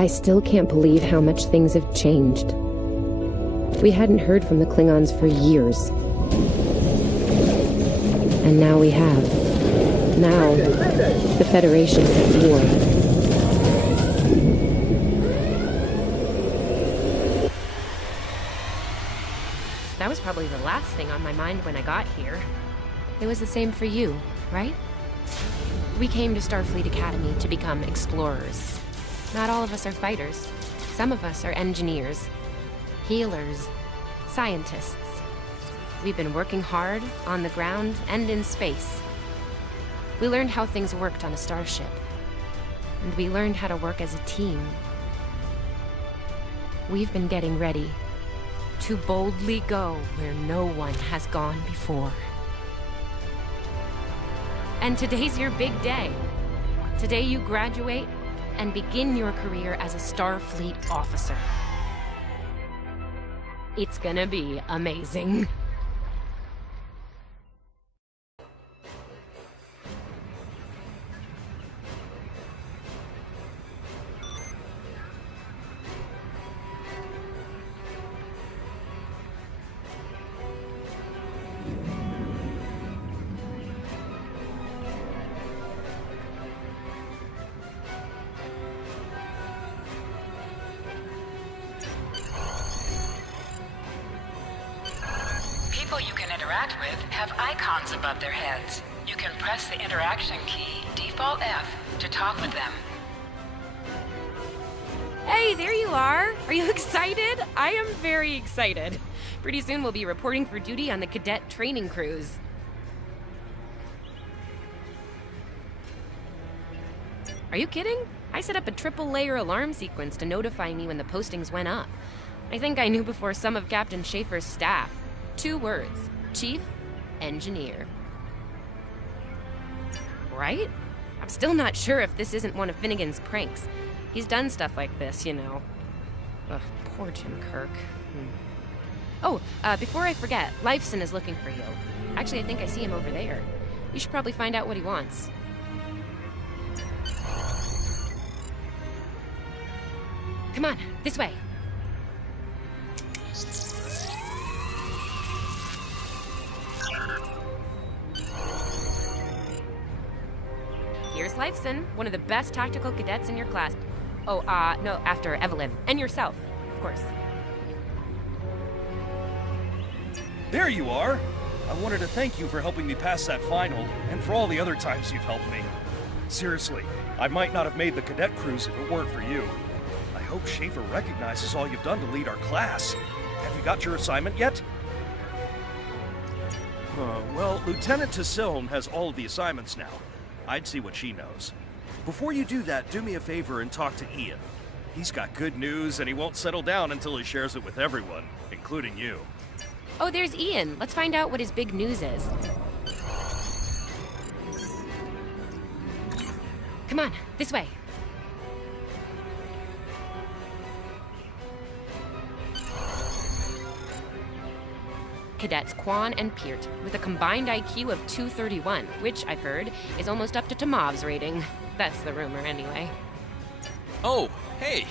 I still can't believe how much things have changed. We hadn't heard from the Klingons for years. And now we have. Now, the Federation's at war. That was probably the last thing on my mind when I got here. It was the same for you, right? We came to Starfleet Academy to become explorers. Not all of us are fighters. Some of us are engineers, healers, scientists. We've been working hard on the ground and in space. We learned how things worked on a starship. And we learned how to work as a team. We've been getting ready to boldly go where no one has gone before. And today's your big day. Today you graduate and begin your career as a Starfleet officer. It's gonna be amazing. People you can interact with have icons above their heads. You can press the interaction key, Default F, to talk with them. Hey, there you are! Are you excited? I am very excited. Pretty soon we'll be reporting for duty on the cadet training cruise. Are you kidding? I set up a triple-layer alarm sequence to notify me when the postings went up. I think I knew before some of Captain Schaefer's staff. 2 words. Chief Engineer. Right? I'm still not sure if this isn't one of Finnegan's pranks. He's done stuff like this, you know. Ugh, poor Jim Kirk. Oh, before I forget, Lifeson is looking for you. Actually, I think I see him over there. You should probably find out what he wants. Come on, this way. Here's Lifeson, one of the best tactical cadets in your class. Oh, no, after Evelyn. And yourself, of course. There you are! I wanted to thank you for helping me pass that final, and for all the other times you've helped me. Seriously, I might not have made the cadet cruise if it weren't for you. I hope Schaefer recognizes all you've done to lead our class. Have you got your assignment yet? Well, Lieutenant Tassiln has all of the assignments now. I'd see what she knows. Before you do that, do me a favor and talk to Ian. He's got good news, and he won't settle down until he shares it with everyone, including you. Oh, there's Ian. Let's find out what his big news is. Come on, this way. Cadets Quan and Peart, with a combined IQ of 231, which, I've heard, is almost up to Tomov's rating. That's the rumor, anyway. Oh, hey!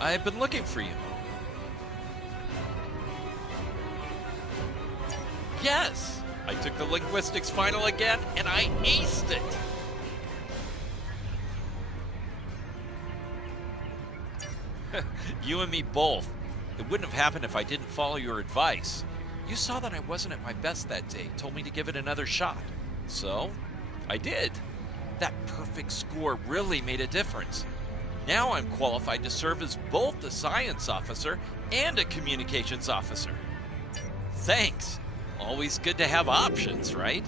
I've been looking for you. Yes! I took the linguistics final again, and I aced it! You and me both. It wouldn't have happened if I didn't follow your advice. You saw that I wasn't at my best that day, told me to give it another shot. So, I did. That perfect score really made a difference. Now I'm qualified to serve as both a science officer and a communications officer. Thanks. Always good to have options, right?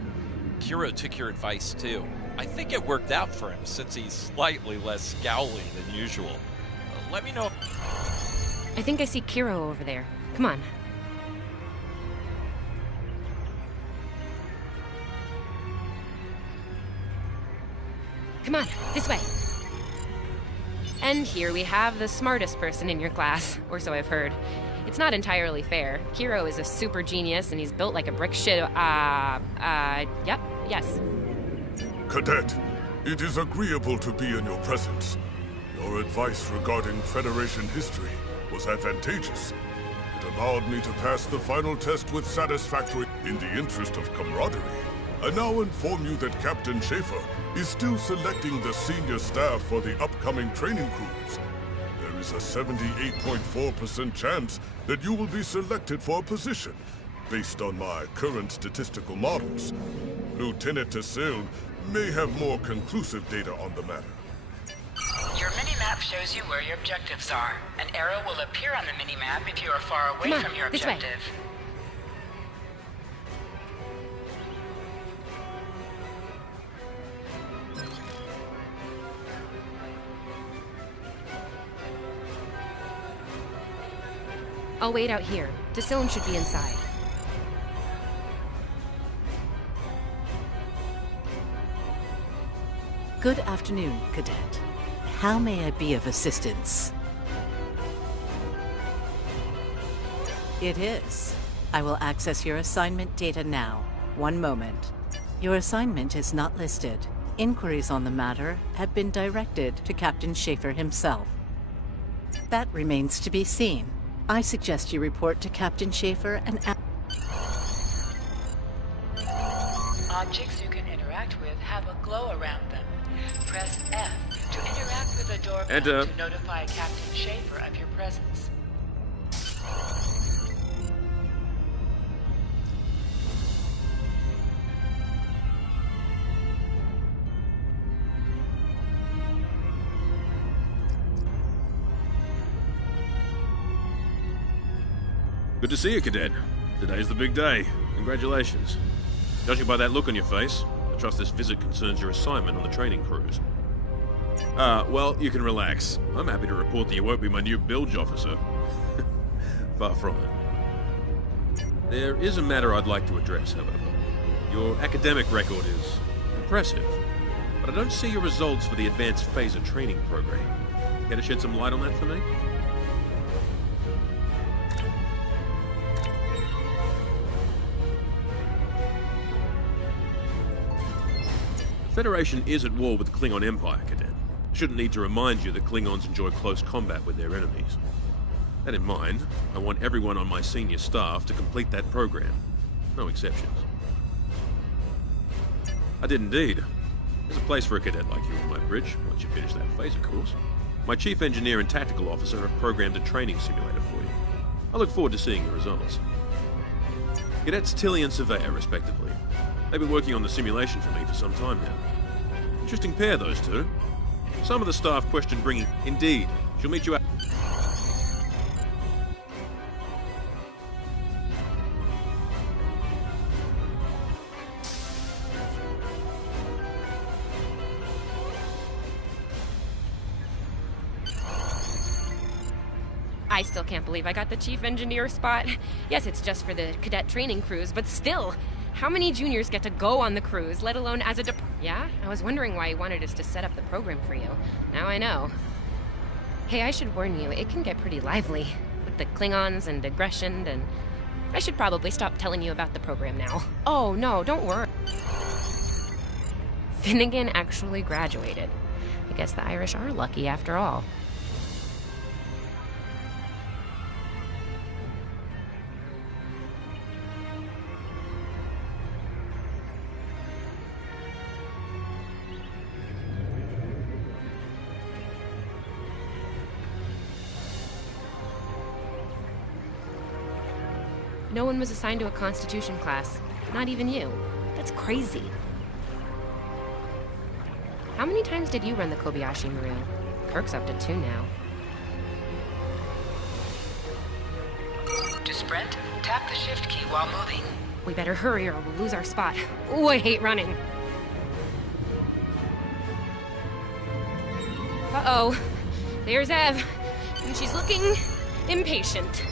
Kiro took your advice too. I think it worked out for him since he's slightly less scowly than usual. Let me know. I think I see Kiro over there. Come on. Come on, this way. And here we have the smartest person in your class, or so I've heard. It's not entirely fair. Kiro is a super genius, and he's built like a brick shit. Yep, yes. Cadet, it is agreeable to be in your presence. Your advice regarding Federation history was advantageous. It allowed me to pass the final test with satisfactory. In the interest of camaraderie, I now inform you that Captain Schaefer is still selecting the senior staff for the upcoming training cruise. There is a 78.4% chance that you will be selected for a position, based on my current statistical models. Lieutenant Tassil may have more conclusive data on the matter. Your mini-map shows you where your objectives are. An arrow will appear on the mini-map if you are far away Come on, from your this way. objective. I'll wait out here. Tassilin should be inside. Good afternoon, Cadet. How may I be of assistance? It is. I will access your assignment data now. One moment. Your assignment is not listed. Inquiries on the matter have been directed to Captain Schaefer himself. That remains to be seen. I suggest you report to Captain Schaefer and Objects you can interact with have a glow around them. Press F to interact with a doorbell to notify Captain Schaefer of your presence. Good to see you, Cadet. Today's the big day. Congratulations. Judging by that look on your face, I trust this visit concerns your assignment on the training cruise. Well, you can relax. I'm happy to report that you won't be my new bilge officer. Far from it. There is a matter I'd like to address, however. Your academic record is impressive, but I don't see your results for the advanced phaser training program. Care to shed some light on that for me? The Federation is at war with the Klingon Empire, Cadet. I shouldn't need to remind you that Klingons enjoy close combat with their enemies. That in mind, I want everyone on my senior staff to complete that program. No exceptions. I did indeed. There's a place for a cadet like you on my bridge, once you finish that phaser course. My chief engineer and tactical officer have programmed a training simulator for you. I look forward to seeing your results. Cadets Tilly and Surveyor, respectively. They've been working on the simulation for me for some time now. Interesting pair, those two. Some of the staff question bringing... Indeed. She'll meet you at... I still can't believe I got the chief engineer spot. Yes, it's just for the cadet training cruise, but still... How many juniors get to go on the cruise, let alone as a Yeah? I was wondering why you wanted us to set up the program for you. Now I know. Hey, I should warn you, it can get pretty lively. With the Klingons and aggression, and... I should probably stop telling you about the program now. Oh, no, don't worry. Finnegan actually graduated. I guess the Irish are lucky after all. No one was assigned to a Constitution class. Not even you. That's crazy. How many times did you run the Kobayashi Maru? Kirk's up to 2 now. To sprint, tap the shift key while moving. We better hurry or we'll lose our spot. Ooh, I hate running. Uh-oh. There's Ev. And she's looking impatient.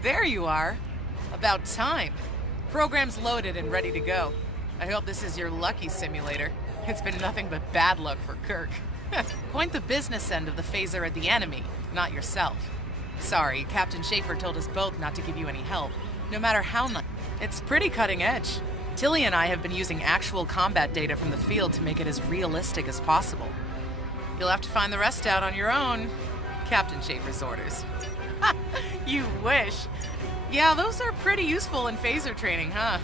There you are. About time. Program's loaded and ready to go. I hope this is your lucky simulator. It's been nothing but bad luck for Kirk. Point the business end of the phaser at the enemy, not yourself. Sorry, Captain Schaefer told us both not to give you any help, no matter how much. It's pretty cutting edge. Tilly and I have been using actual combat data from the field to make it as realistic as possible. You'll have to find the rest out on your own. Captain Schaefer's orders. You wish. Yeah, those are pretty useful in phaser training, huh?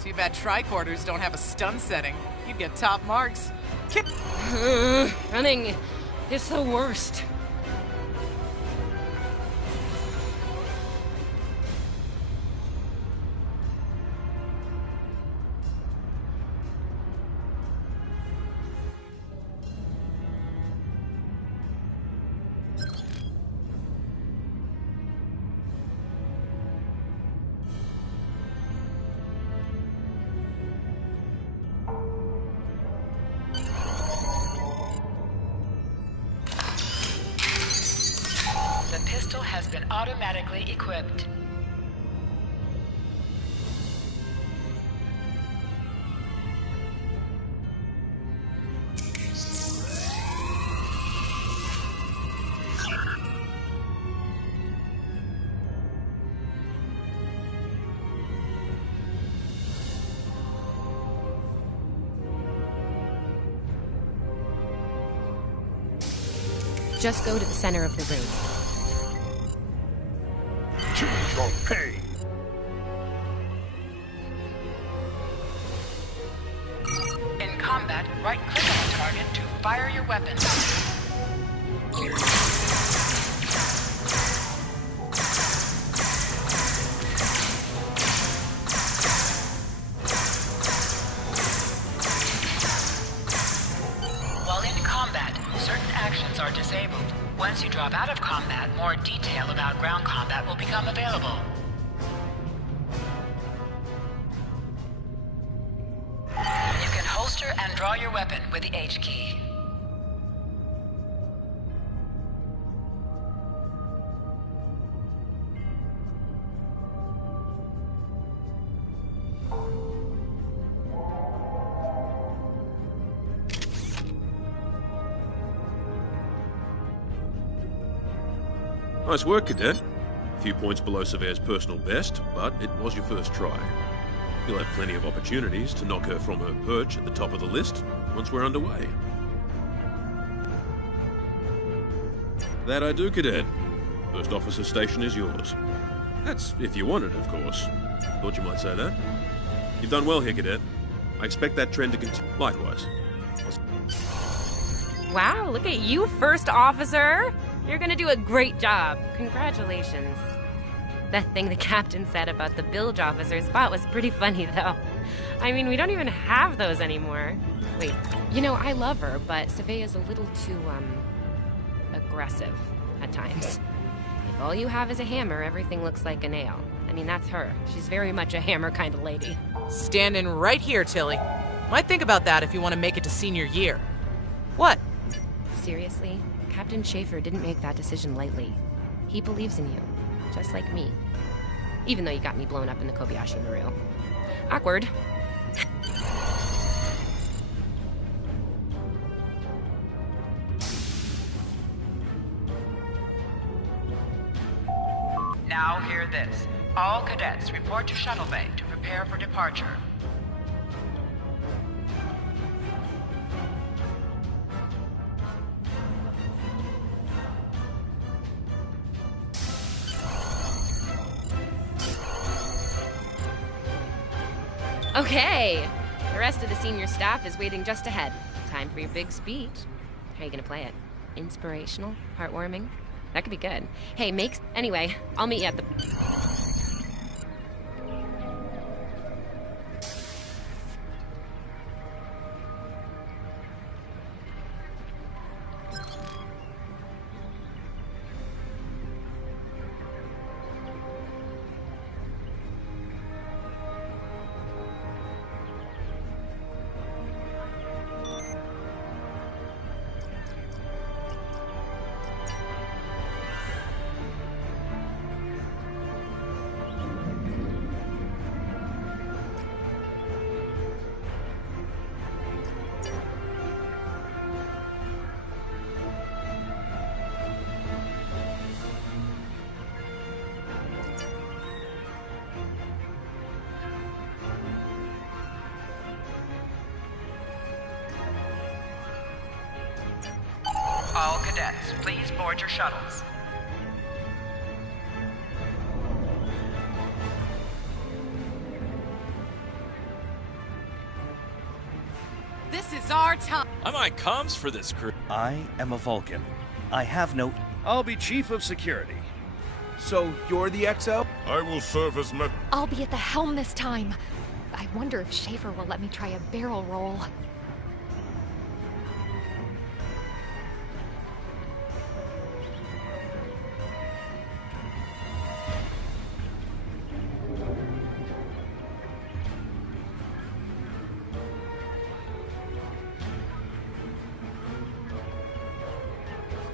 Too bad tricorders don't have a stun setting. You'd get top marks. Running is the worst. Has been automatically equipped. Just go to the center of the room. Choose your pay. In combat, right-click on the target to fire your weapon. While in combat, certain actions are disabled. Once you drop out of combat, more detail about ground combat will become available. You can holster and draw your weapon with the H key. Nice work, Cadet. A few points below Surveyor's personal best, but it was your first try. You'll have plenty of opportunities to knock her from her perch at the top of the list once we're underway. That I do, Cadet. First officer station is yours. That's if you want it, of course. Thought you might say that. You've done well here, Cadet. I expect that trend to continue. Likewise. Wow, look at you, First Officer! You're gonna do a great job. Congratulations. That thing the captain said about the bilge officer's spot was pretty funny, though. I mean, we don't even have those anymore. Wait, you know, I love her, but Savea's a little too, aggressive at times. If all you have is a hammer, everything looks like a nail. I mean, that's her. She's very much a hammer kind of lady. Standing right here, Tilly. Might think about that if you want to make it to senior year. What? Seriously? Captain Schaefer didn't make that decision lightly. He believes in you, just like me. Even though you got me blown up in the Kobayashi Maru. Awkward. Now hear this. All cadets report to Shuttle Bay to prepare for departure. Okay! The rest of the senior staff is waiting just ahead. Time for your big speech. How are you gonna play it? Inspirational? Heartwarming? That could be good. Hey, Anyway, I'll meet you at the... cadets, please board your shuttles. This is our time. I'm on comms for this crew. I am a Vulcan. I have no... I'll be Chief of Security. So, you're the XO? I will serve as I'll be at the helm this time. I wonder if Schaefer will let me try a barrel roll.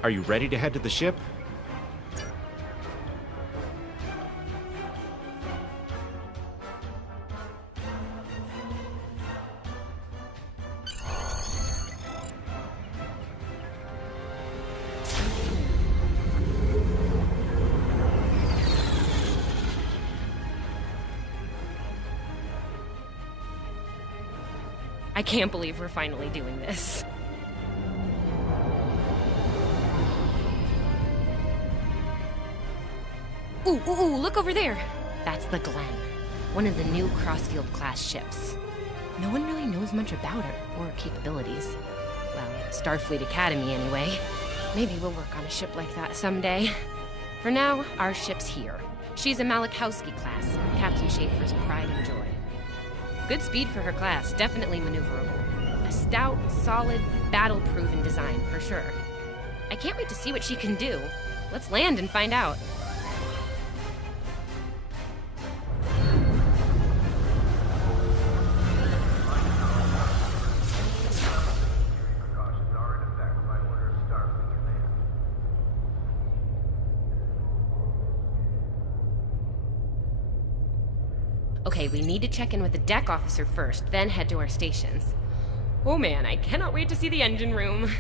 Are you ready to head to the ship? I can't believe we're finally doing this. Ooh, look over there! That's the Glen, one of the new Crossfield-class ships. No one really knows much about her, or her capabilities. Well, Starfleet Academy anyway. Maybe we'll work on a ship like that someday. For now, our ship's here. She's a Malachowski class, Captain Schaefer's pride and joy. Good speed for her class, definitely maneuverable. A stout, solid, battle-proven design, for sure. I can't wait to see what she can do. Let's land and find out. Okay, we need to check in with the deck officer first, then head to our stations. Oh man, I cannot wait to see the engine room.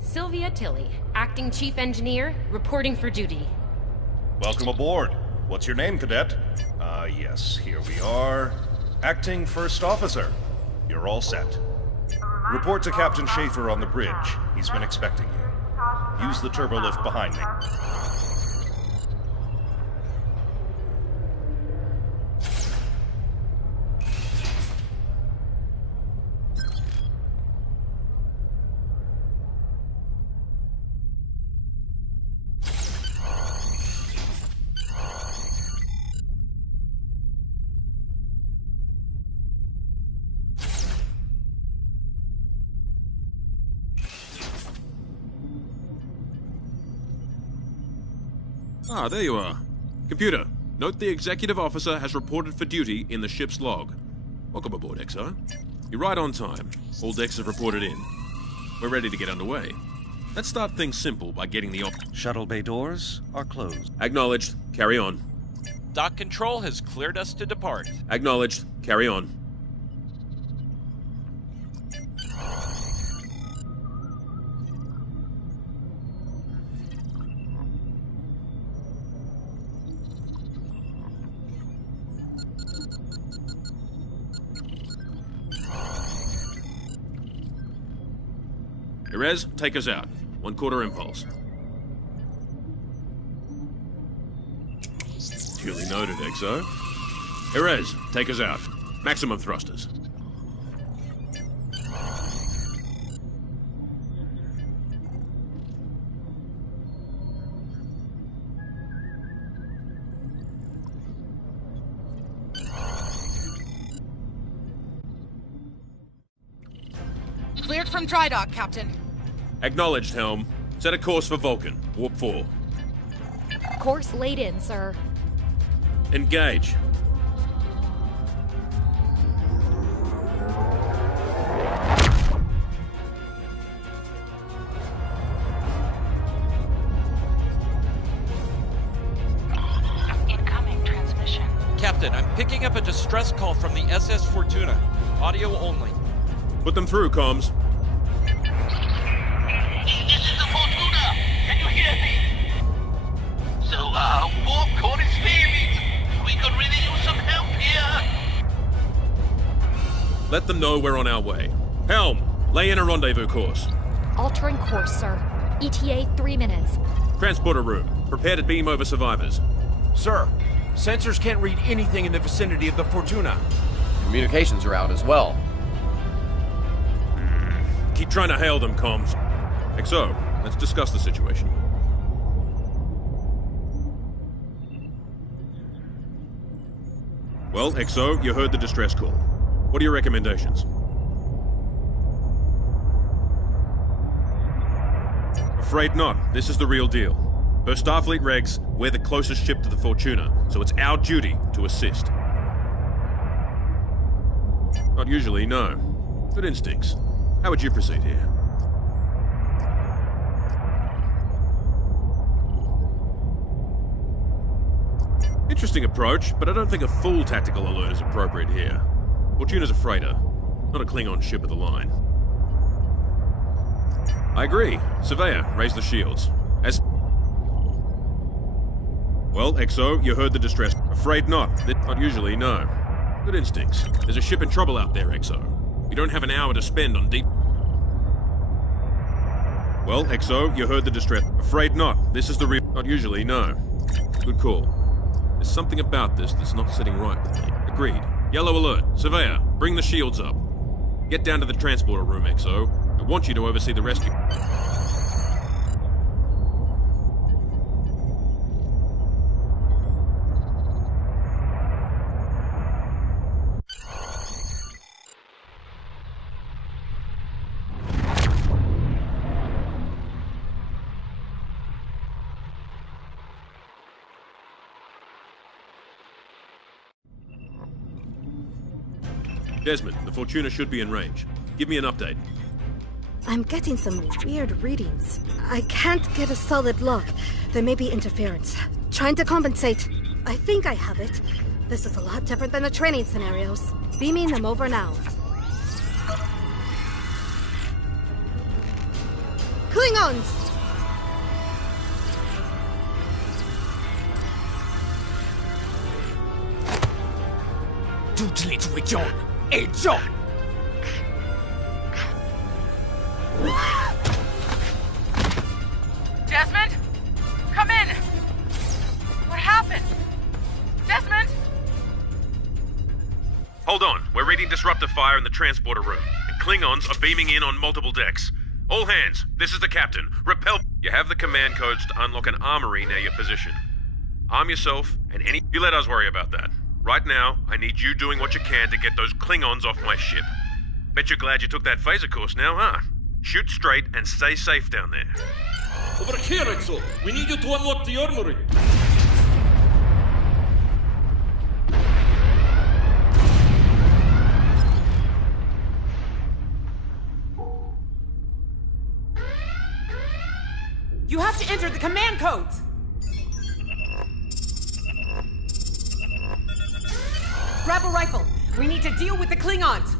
Sylvia Tilly, Acting Chief Engineer, reporting for duty. Welcome aboard. What's your name, Cadet? Yes, here we are. Acting First Officer. You're all set. Report to Captain Schaefer on the bridge. He's been expecting you. Use the turbolift behind me. Ah, there you are. Computer, note the executive officer has reported for duty in the ship's log. Welcome aboard, XO. You're right on time. All decks have reported in. We're ready to get underway. Let's start things simple by getting the Shuttle bay doors are closed. Acknowledged. Carry on. Dock control has cleared us to depart. Acknowledged. Carry on. Erez, take us out. 1/4 impulse. Duly noted, XO. Erez, take us out. Maximum thrusters. Cleared from dry dock, Captain. Acknowledged, Helm. Set a course for Vulcan. Warp 4. Course laid in, sir. Engage. Incoming transmission. Captain, I'm picking up a distress call from the SS Fortuna. Audio only. Put them through, comms. This is the Fortuna! Can you hear me? So, warp core is failing. We could really use some help here. Let them know we're on our way. Helm, lay in a rendezvous course. Altering course, sir. ETA 3 minutes. Transporter room. Prepare to beam over survivors. Sir, sensors can't read anything in the vicinity of the Fortuna. Communications are out as well. Keep trying to hail them, comms. XO, let's discuss the situation. Well, XO, you heard the distress call. What are your recommendations? Afraid not. This is the real deal. Per Starfleet regs, we're the closest ship to the Fortuna, so it's our duty to assist. Not usually, no. Good instincts. How would you proceed here? Interesting approach, but I don't think a full tactical alert is appropriate here. Fortuna's a freighter, not a Klingon ship of the line. I agree. Surveyor, raise the shields. As... Well, XO, you heard the distress. Afraid not. Not usually, no. Good instincts. There's a ship in trouble out there, XO. You don't have an hour to spend on deep... Well, XO, you heard the distress. Afraid not. This is the real... Not usually, no. Good call. There's something about this that's not sitting right with me. Agreed. Yellow alert. Surveyor, bring the shields up. Get down to the transporter room, XO. I want you to oversee the rescue. Desmond, the Fortuna should be in range. Give me an update. I'm getting some weird readings. I can't get a solid lock. There may be interference. Trying to compensate. I think I have it. This is a lot different than the training scenarios. Beaming them over now. Klingons! Desmond? Come in! What happened? Desmond? Hold on. We're reading disruptor fire in the transporter room, and Klingons are beaming in on multiple decks. All hands, this is the captain. Repel... You have the command codes to unlock an armory near your position. Arm yourself, and any... You let us worry about that. Right now, I need you doing what you can to get those Klingons off my ship. Bet you're glad you took that phaser course now, huh? Shoot straight and stay safe down there. Over here, Exo! We need you to unlock the armory! You have to enter the command codes! Grab a rifle! We need to deal with the Klingons!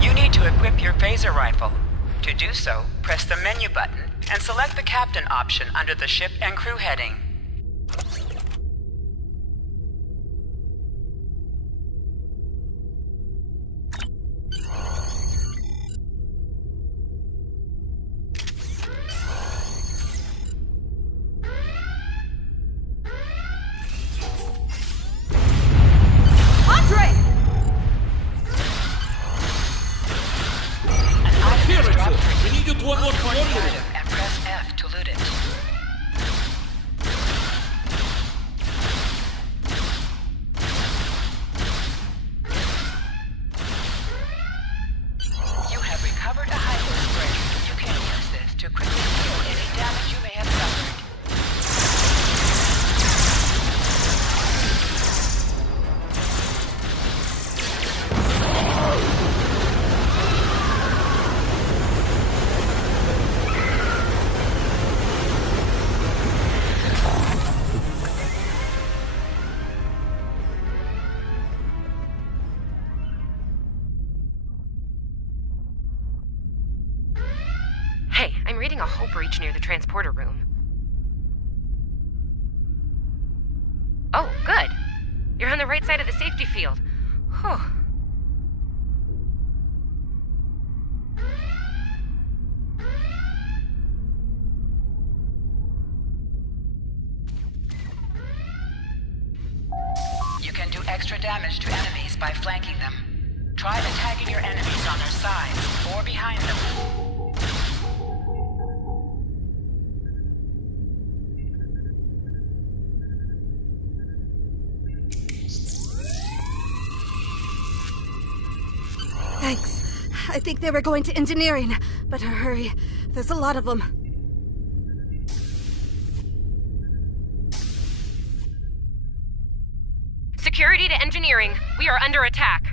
You need to equip your phaser rifle. To do so, press the menu button and select the captain option under the ship and crew heading. And press F to loot it. You have recovered a hypo spray. You can use this to quickly heal any damage you may have suffered. Hey, I'm reading a hull breach near the transporter room. Oh, good. You're on the right side of the safety field. Whew. You can do extra damage to enemies by flanking them. Try attacking your enemies on their sides or behind them. Thanks. I think they were going to engineering. Better hurry. There's a lot of them. Security to engineering. We are under attack.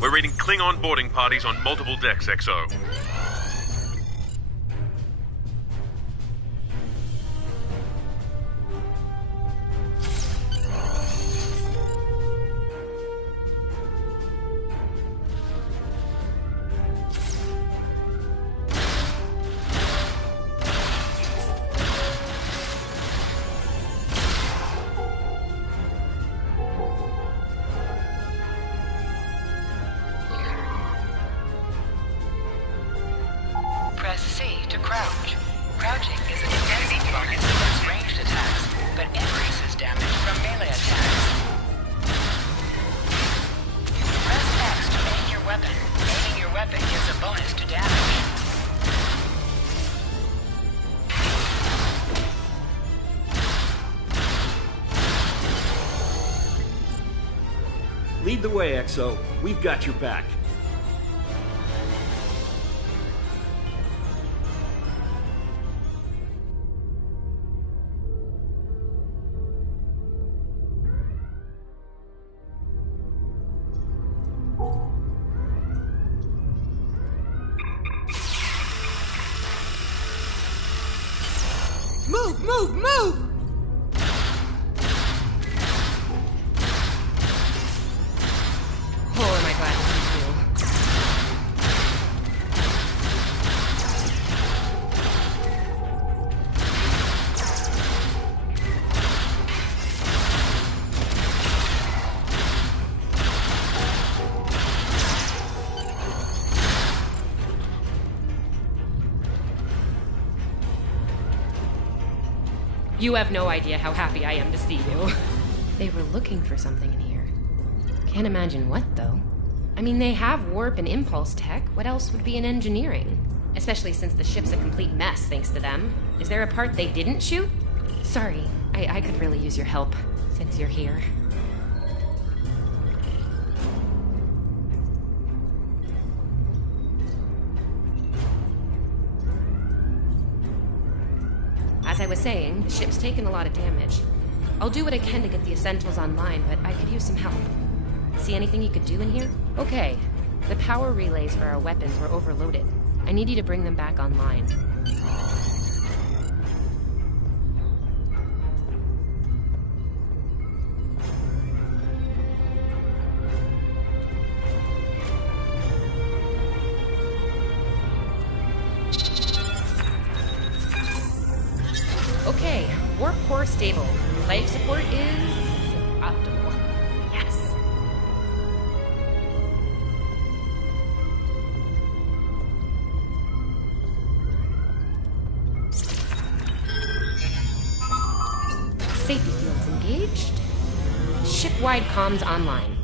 We're reading Klingon boarding parties on multiple decks, XO. Press C to crouch. Crouching is an defensive bonus against ranged attacks, but increases damage from melee attacks. Press X to aim your weapon. Aiming your weapon gives a bonus to damage. Lead the way, XO. We've got your back. Move, move, move! Oh, am I glad to see you. You have no idea how happy I am to see you. They were looking for something in here. Can't imagine what, though. I mean, they have warp and impulse tech. What else would be in engineering? Especially since the ship's a complete mess, thanks to them. Is there a part they didn't shoot? Sorry, I could really use your help, since you're here. As I was saying, the ship's taken a lot of damage. I'll do what I can to get the Essentials online, but I could use some help. See anything you could do in here? Okay. The power relays for our weapons were overloaded. I need you to bring them back online. Okay, warp core stable. Life support is optimal. Yes. Safety fields engaged. Ship-wide comms online.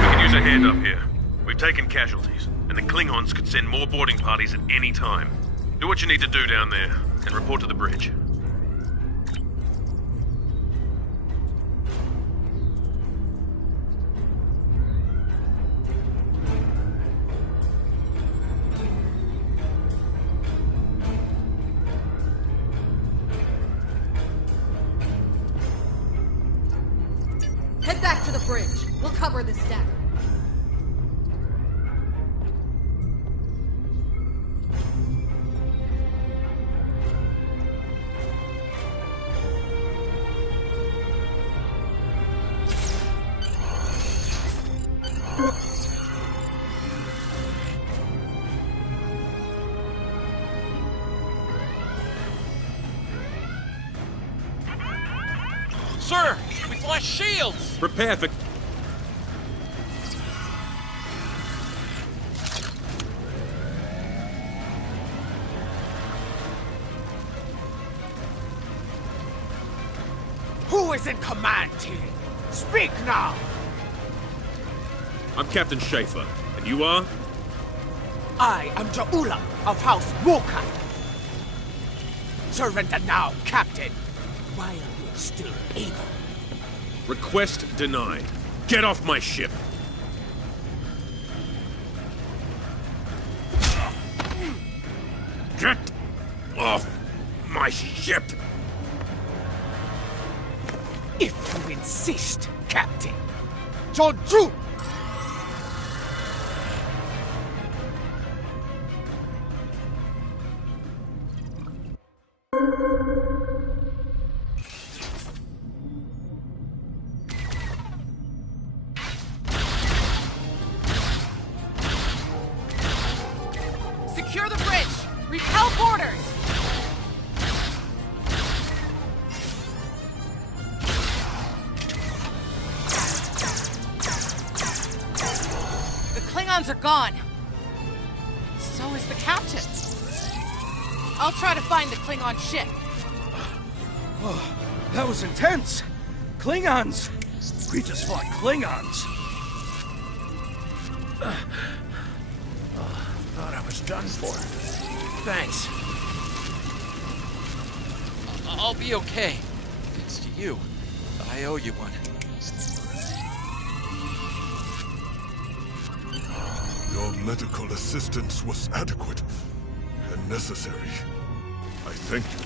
We can use a hand up here. We've taken casualties, and the Klingons could send more boarding parties at any time. Do what you need to do down there, and report to the bridge. Head back to the bridge. We'll cover this deck. Sir, we've lost shields! Prepare for... Who is in command here? Speak now! I'm Captain Schaefer, and you are? I am Ja'ula of House Wukai. Surrender now, Captain, while you're still able. Request denied. Get off my ship! Get off my ship! If you insist, Captain. Joju! Secure the bridge! Repel boarders! The Klingons are gone. So is the captain. I'll try to find the Klingon ship. Oh, that was intense! Klingons! We just fought Klingons! Thought I was done for. Thanks. I'll be okay. Thanks to you. I owe you one. Your medical assistance was adequate and necessary. I thank you.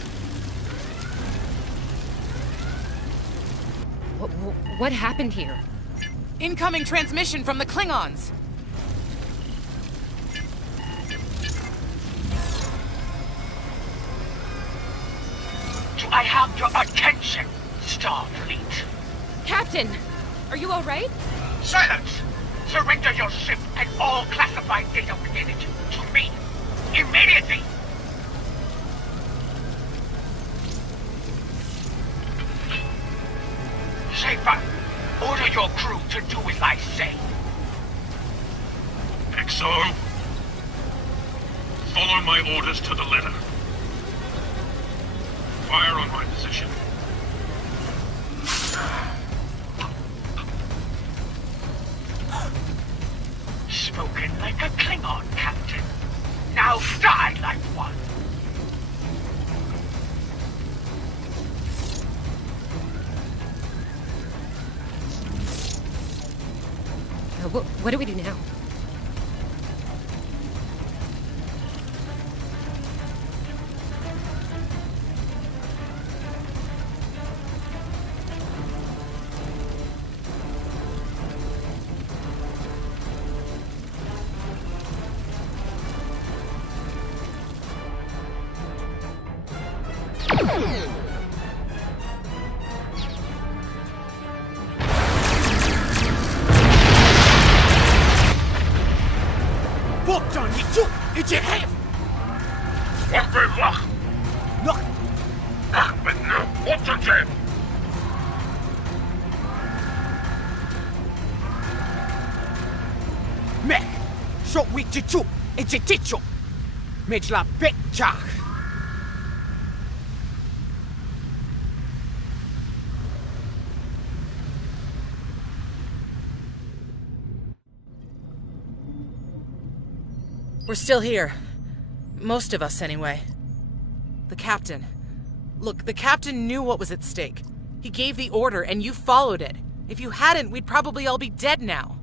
What happened here? Incoming transmission from the Klingons. Do I have your attention, Starfleet? Captain, are you all right? Silence! Surrender your ship and all classified data within it to me. Immediately! Schaefer, order your crew to do as I say. XO, follow my orders to the letter. Fire on my position. Spoken like a Klingon, Captain. Now die like one. What do we do now? Bogdan, it's your hand! What the fuck? No! But no, what's the jam? Mech, so we chichu, it's a ticho. Mijla betjach. We're still here. Most of us, anyway. The captain. Look, the captain knew what was at stake. He gave the order, and you followed it. If you hadn't, we'd probably all be dead now.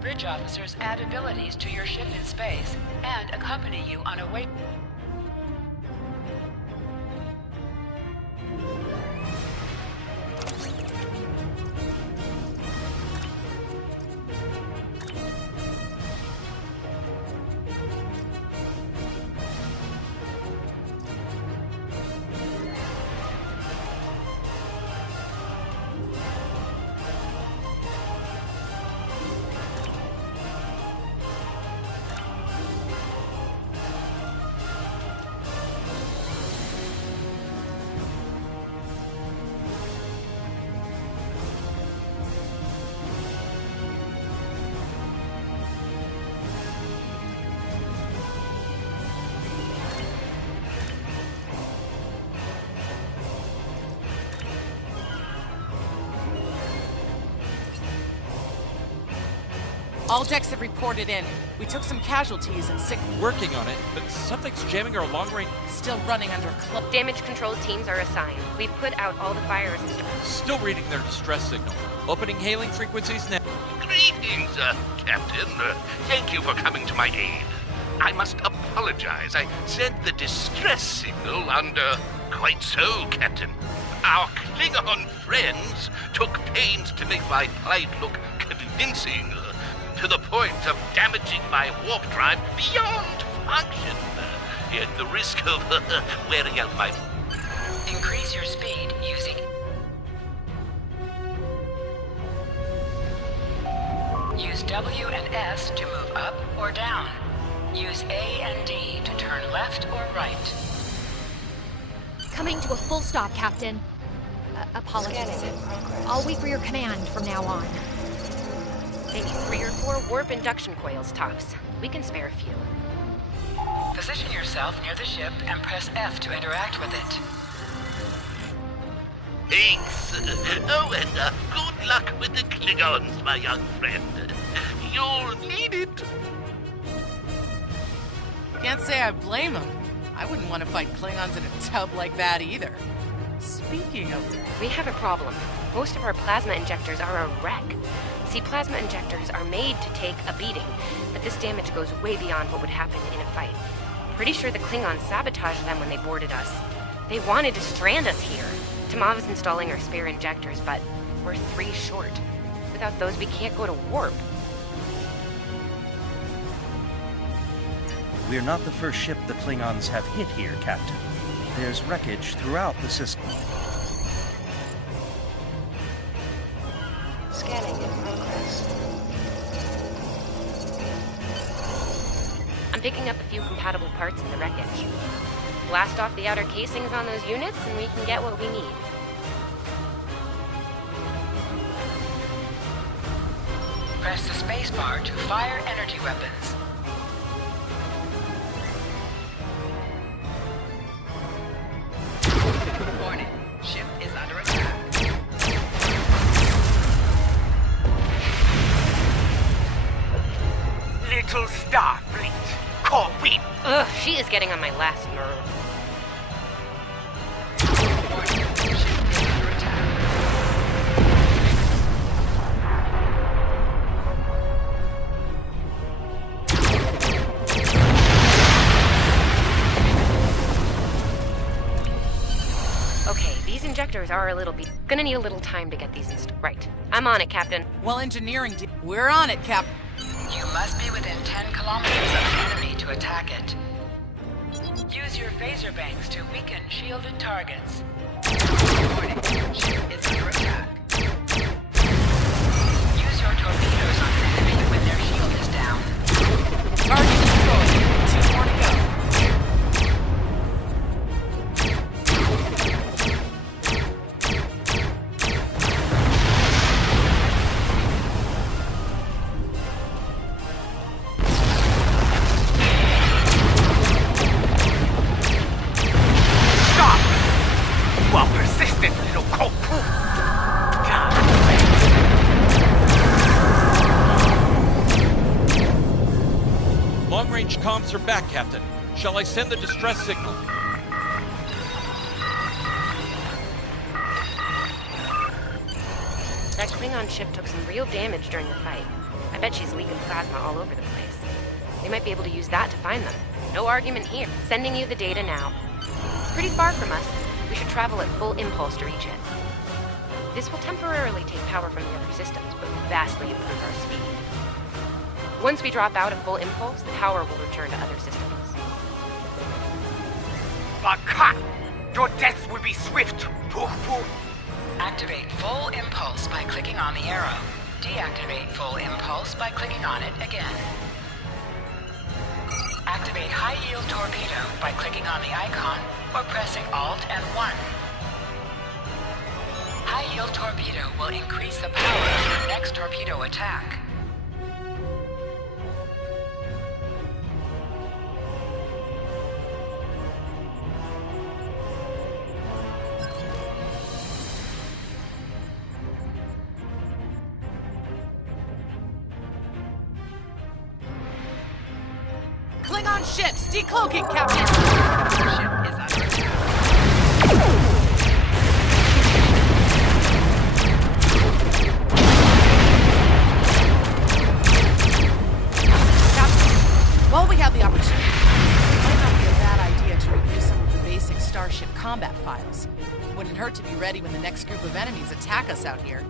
Bridge officers add abilities to your ship in space and accompany you on a way. All decks have reported in. We took some casualties and sick. Working on it, but something's jamming our long-range. Still running under Damage control teams are assigned. We've put out all the fires and stuff. Still reading their distress signal. Opening hailing frequencies now. Greetings, Captain. Thank you for coming to my aid. I must apologize. I sent the distress signal under... Quite so, Captain. Our Klingon friends took pains to make my plight look convincing, to the point of damaging my warp drive beyond function, at the risk of wearing out my... Increase your speed using... Use W and S to move up or down. Use A and D to turn left or right. Coming to a full stop, Captain. Apologies. I'll wait for your command from now on. Maybe 3 or 4 warp induction coils tops. We can spare a few. Position yourself near the ship and press F to interact with it. Thanks. Oh, and good luck with the Klingons, my young friend. You'll need it. Can't say I blame him. I wouldn't want to fight Klingons in a tub like that either. Speaking of... We have a problem. Most of our plasma injectors are a wreck. See, plasma injectors are made to take a beating, but this damage goes way beyond what would happen in a fight. Pretty sure the Klingons sabotaged them when they boarded us. They wanted to strand us here. Tamava's installing our spare injectors, but we're 3 short. Without those, we can't go to warp. We're not the first ship the Klingons have hit here, Captain. There's wreckage throughout the system. Scanning in progress. I'm picking up a few compatible parts in the wreckage. Blast off the outer casings on those units, and we can get what we need. Press the spacebar to fire energy weapons. Warning, ship is under attack. Little Starfleet, Corwin. Ugh, she is getting on my last nerve. Warning, ship is under attack. Okay, these injectors are a little bit... Gonna need a little time to get these installed. Right. I'm on it, Captain. Well, engineering team, we're on it, Cap. You must be within 10 kilometers of the enemy to attack it. Use your phaser banks to weaken shielded targets. Warning, ship is under attack. Use your torpedoes on an enemy when their shield is down. Target destroyed. 2 more to go. Long-range comms are back, Captain. Shall I send the distress signal? That Klingon ship took some real damage during the fight. I bet she's leaking plasma all over the place. They might be able to use that to find them. No argument here. Sending you the data now. It's pretty far from us. We should travel at full impulse to reach it. This will temporarily take power from the other systems, but will vastly improve our speed. Once we drop out of full impulse, the power will return to other systems. Baka! Your death will be swift! Poof, poof. Activate full impulse by clicking on the arrow. Deactivate full impulse by clicking on it again. Activate high-yield torpedo by clicking on the icon or pressing Alt and 1. High-yield torpedo will increase the power of your next torpedo attack. Klingon ships! Decloaking, Captain! Ship is under attack. While we have the opportunity, it might not be a bad idea to review some of the basic Starship combat files. Wouldn't hurt to be ready when the next group of enemies attack us out here.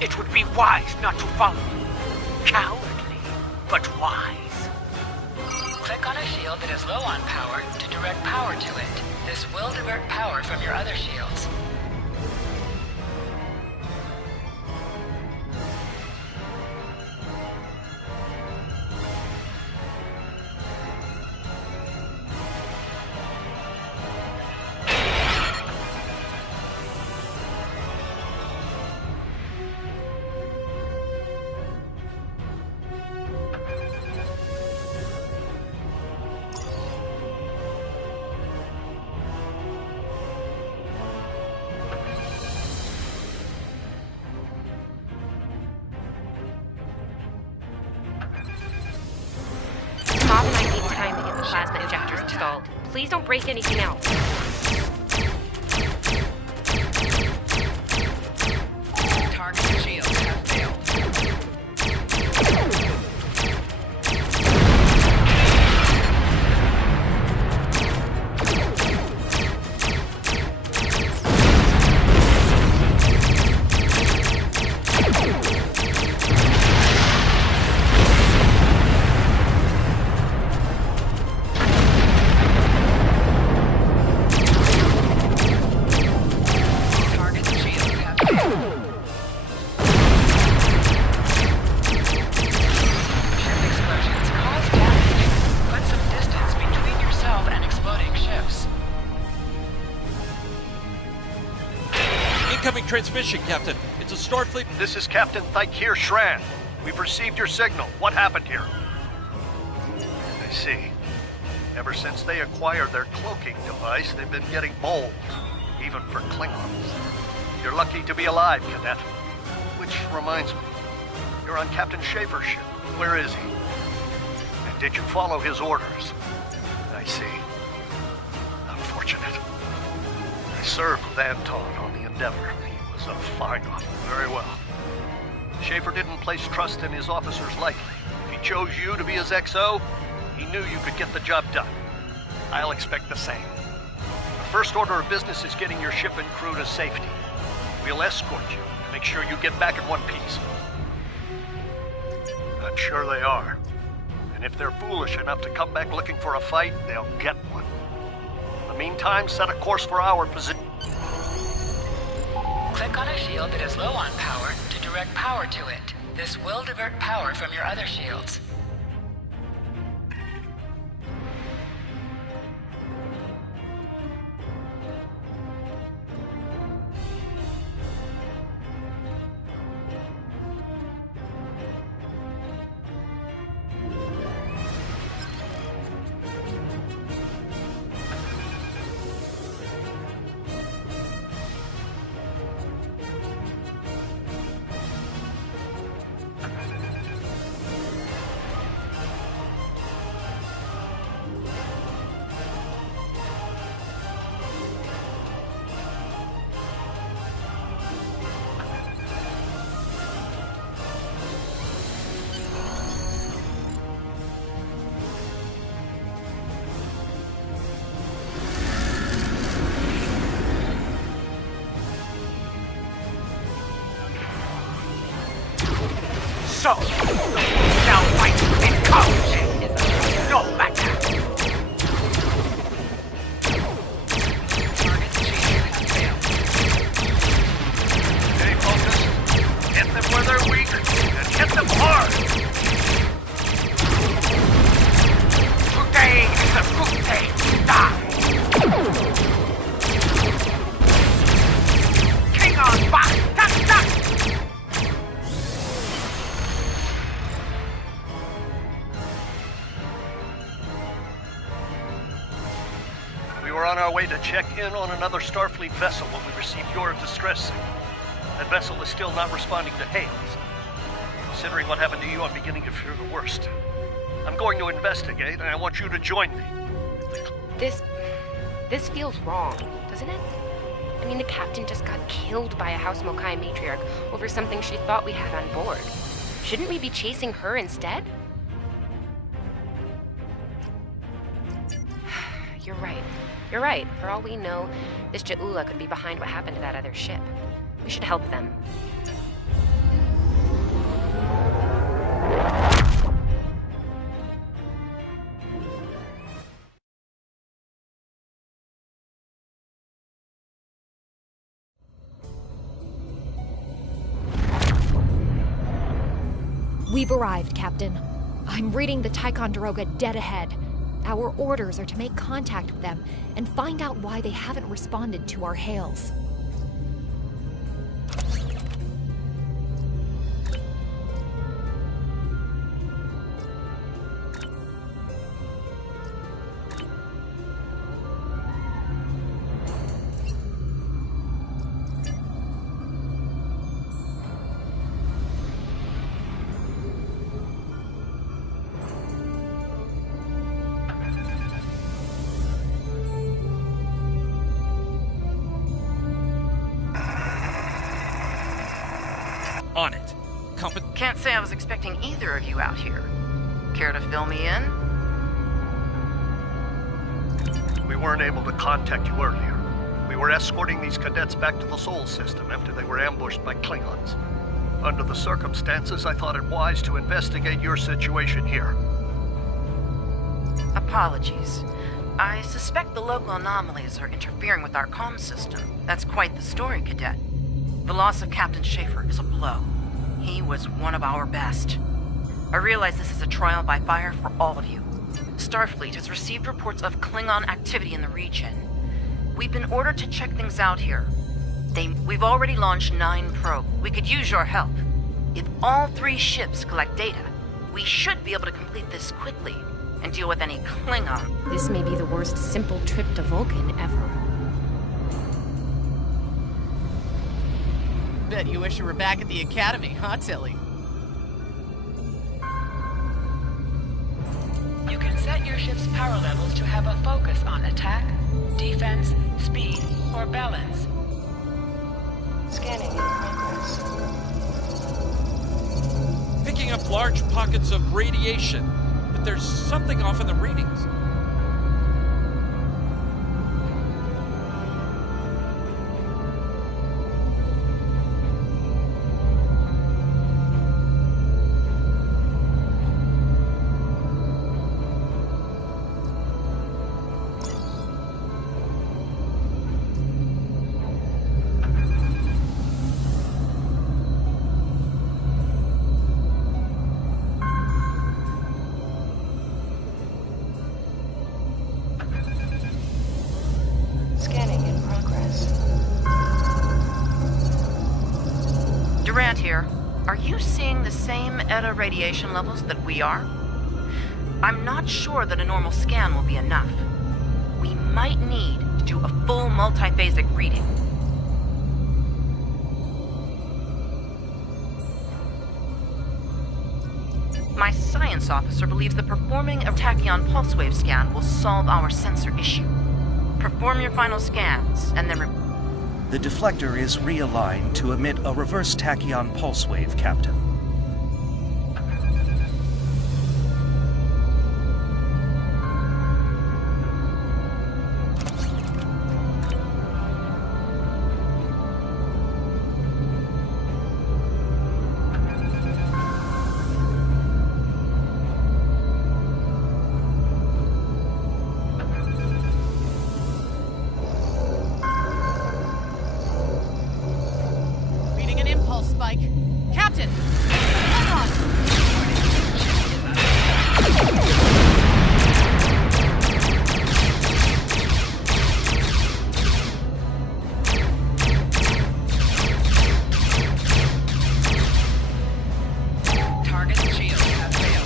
It would be wise not to follow you. Cowardly, but wise. Click on a shield that is low on power to direct power to it. This will divert power from your other shields. Mob and I need time to get the plasma injectors installed. Please don't break anything else. Target shields have failed. Incoming transmission, Captain. It's a Starfleet. This is Captain Thykir Shran. We've received your signal. What happened here? I see. Ever since they acquired their cloaking device, they've been getting bold, even for Klingons. You're lucky to be alive, Cadet. Which reminds me, you're on Captain Schaefer's ship. Where is he? And did you follow his orders? I see. Unfortunate. I served with Anton on the Endeavor. He was a fine officer. Very well. Schaefer didn't place trust in his officers lightly. If he chose you to be his XO, he knew you could get the job done. I'll expect the same. The first order of business is getting your ship and crew to safety. We'll escort you to make sure you get back in one piece. I'm sure they are. And if they're foolish enough to come back looking for a fight, they'll get one. In the meantime, set a course for our position. Click on a shield that is low on power to direct power to it. This will divert power from your other shields. So, now fight in couch. No matter. Stay focused. Hit them where they're weak, and hit them hard. Today is a good day to die. King on back. Duck. We were on our way to check in on another Starfleet vessel when we received your distress signal. That vessel is still not responding to hails. Considering what happened to you, I'm beginning to fear the worst. I'm going to investigate, and I want you to join me. This feels wrong, doesn't it? I mean, the captain just got killed by a House Mokai matriarch over something she thought we had on board. Shouldn't we be chasing her instead? You're right. For all we know, this Ja'ula could be behind what happened to that other ship. We should help them. We've arrived, Captain. I'm reading the Ticonderoga dead ahead. Our orders are to make contact with them and find out why they haven't responded to our hails. On it. Can't say I was expecting either of you out here. Care to fill me in? We weren't able to contact you earlier. We were escorting these cadets back to the Sol system after they were ambushed by Klingons. Under the circumstances, I thought it wise to investigate your situation here. Apologies. I suspect the local anomalies are interfering with our comm system. That's quite the story, Cadet. The loss of Captain Schaefer is a blow. He was one of our best. I realize this is a trial by fire for all of you. Starfleet has received reports of Klingon activity in the region. We've been ordered to check things out here. We've already launched 9 probes. We could use your help. If all 3 ships collect data, we should be able to complete this quickly and deal with any Klingon. This may be the worst simple trip to Vulcan ever. Bet you wish you were back at the Academy, huh, Tilly? You can set your ship's power levels to have a focus on attack, defense, speed, or balance. Scanning in progress. Picking up large pockets of radiation, but there's something off in the readings. same Eta radiation levels that we are? I'm not sure that a normal scan will be enough. We might need to do a full multiphasic reading. My science officer believes that performing a tachyon pulse wave scan will solve our sensor issue. Perform your final scans, and then The deflector is realigned to emit a reverse tachyon pulse wave, Captain. Reading an impulse spike. Captain! target shields have failed.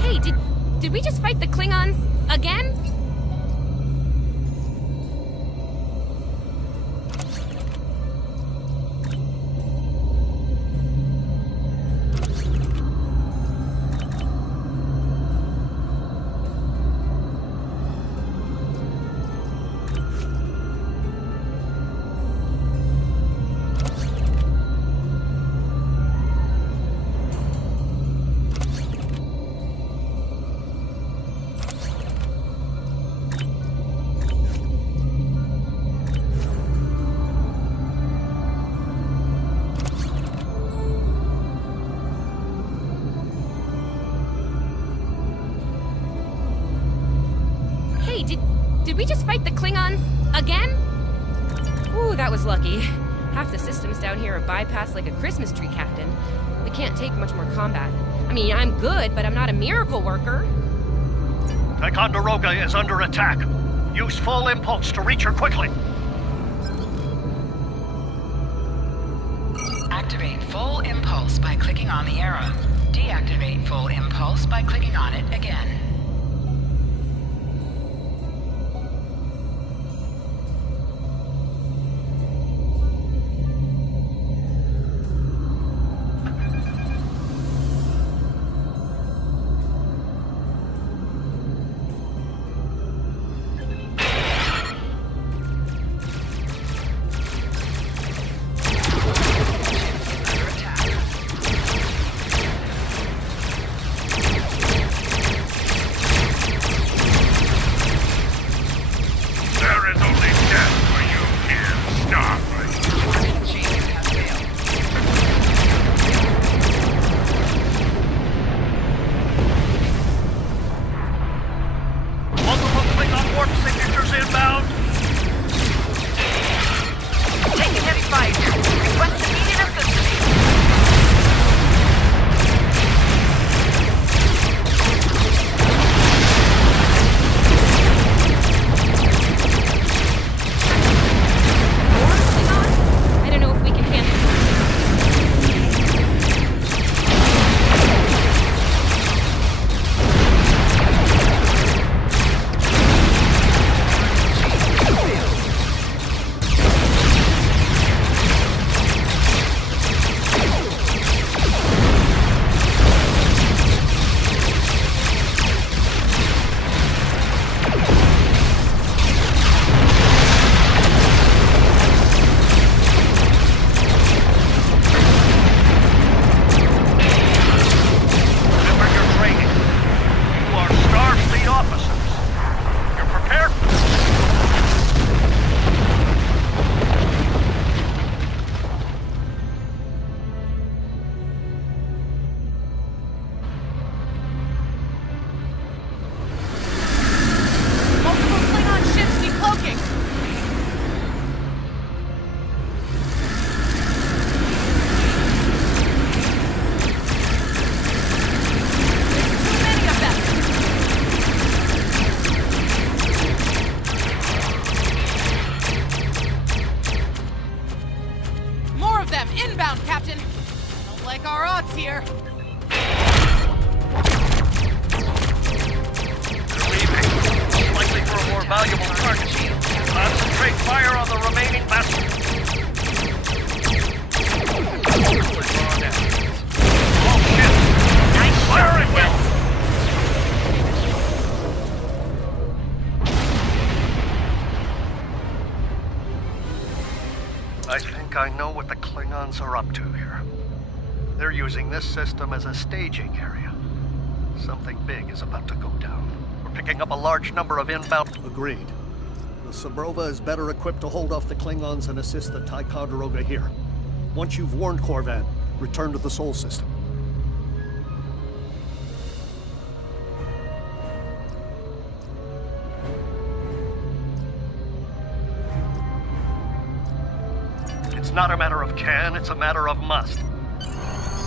Hey, did we just fight the Klingons again? Hey, did we just fight the Klingons again? Ooh, that was lucky. Half the systems down here are bypassed like a Christmas tree, Captain. We can't take much more combat. I mean, I'm good, but I'm not a miracle worker. Ticonderoga is under attack. Use full impulse to reach her quickly. Activate full impulse by clicking on the arrow. Deactivate full impulse by clicking on it again. inbound, Captain. I don't like our odds here. They're leaving. Likely for a more valuable target. Concentrate fire on the remaining vessels. All ships. Nice fire at will. I think I know what the Klingons are up to here. They're using this system as a staging area. Something big is about to go down. We're picking up a large number of inbound... Agreed. The Sabrova is better equipped to hold off the Klingons and assist the Ticonderoga here. Once you've warned Korvan, return to the Sol system. It's not a matter of can, it's a matter of must.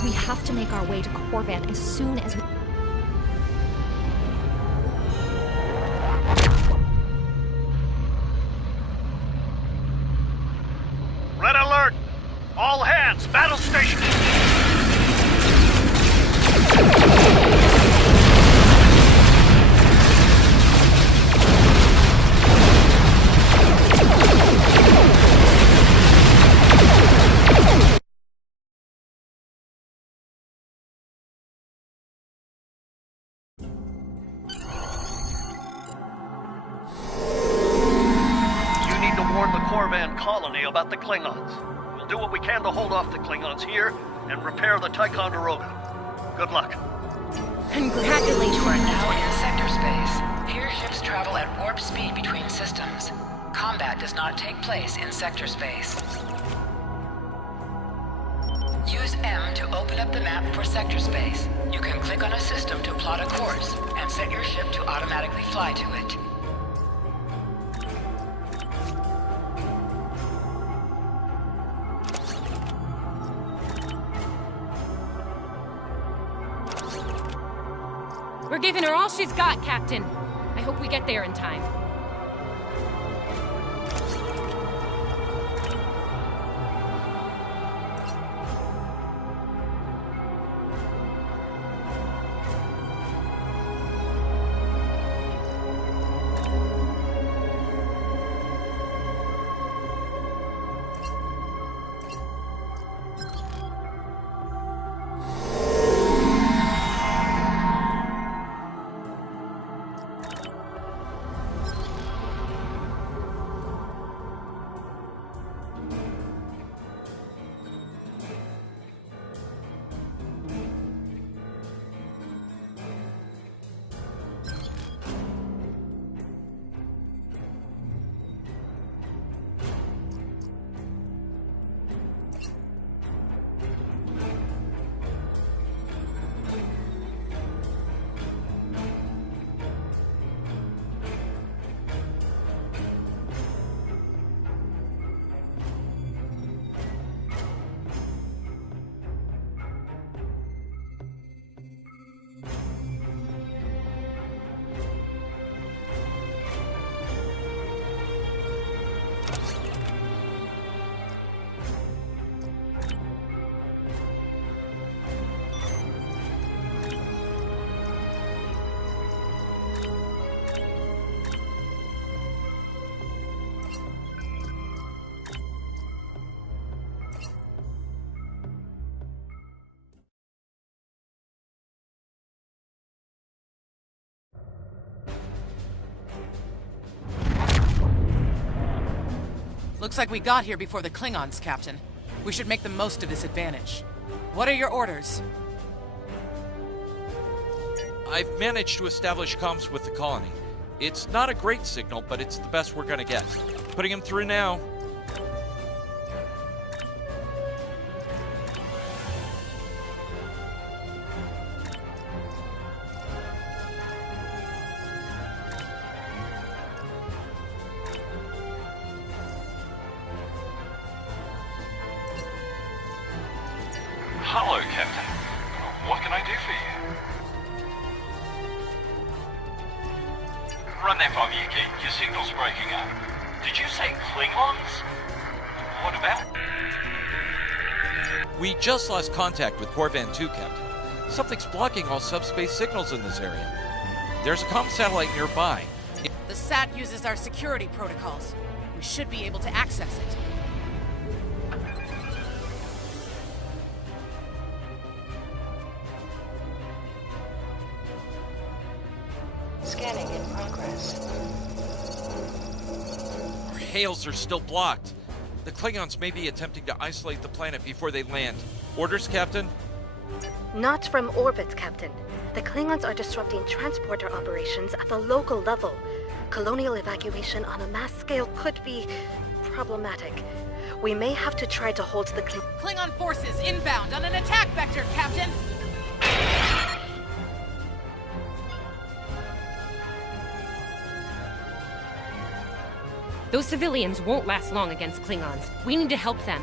We have to make our way to Korvan as soon as we... Red alert! All hands, battle station! Colony about the Klingons. We'll do what we can to hold off the Klingons here and repair the Ticonderoga. Good luck. Congratulations. You are now in sector space. Here ships travel at warp speed between systems. Combat does not take place in sector space. Use M to open up the map for sector space. You can click on a system to plot a course and set your ship to automatically fly to it. We're giving her all she's got, Captain. I hope we get there in time. Looks like we got here before the Klingons, Captain. We should make the most of this advantage. What are your orders? I've managed to establish comms with the colony. It's not a great signal, but it's the best we're gonna get. Putting him through now. Hello, Captain. What can I do for you? Run that by me again. Your signal's breaking up. Did you say Klingons? What about... We just lost contact with Corvan 2, Captain. Something's blocking all subspace signals in this area. There's a comm satellite nearby. The SAT uses our security protocols. We should be able to access it. Scanning in progress. Our hails are still blocked. The Klingons may be attempting to isolate the planet before they land. Orders, Captain? Not from orbit, Captain. The Klingons are disrupting transporter operations at the local level. Colonial evacuation on a mass scale could be problematic. We may have to try to hold the Klingon forces inbound on an attack vector, Captain! Those civilians won't last long against Klingons. We need to help them.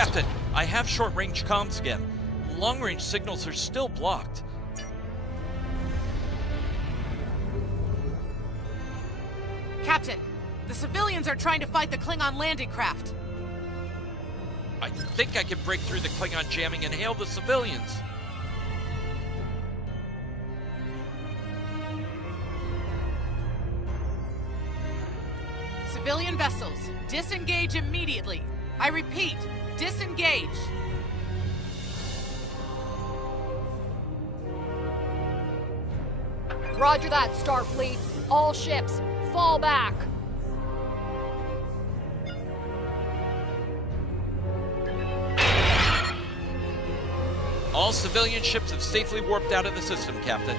Captain, I have short-range comms again. Long-range signals are still blocked. Captain, the civilians are trying to fight the Klingon landing craft. I think I can break through the Klingon jamming and hail the civilians. Civilian vessels, disengage immediately. I repeat, disengage. Roger that, Starfleet. All ships, fall back. All civilian ships have safely warped out of the system, Captain.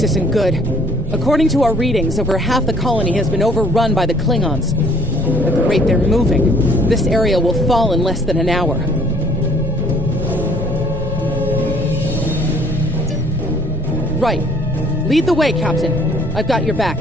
This isn't good. According to our readings, over half the colony has been overrun by the Klingons. At the rate they're moving, this area will fall in less than an hour. Right. Lead the way, Captain. I've got your back.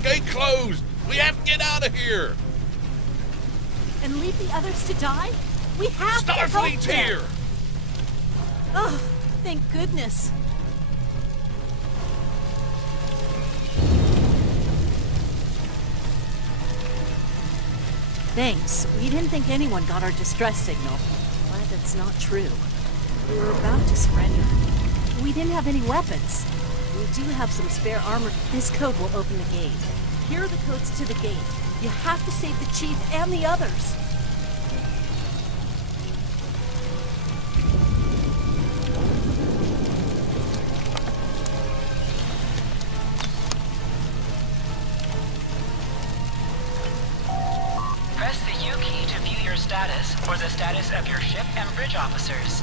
Gate closed! We have to get out of here! And leave the others to die? We have to help them! Starfleet's here! Oh, thank goodness. Thanks. We didn't think anyone got our distress signal. Glad that's not true. We were about to surrender. We didn't have any weapons. We do have some spare armor. This code will open the gate. Here are the codes to the gate. You have to save the Chief and the others. Press the U key to view your status or the status of your ship and bridge officers.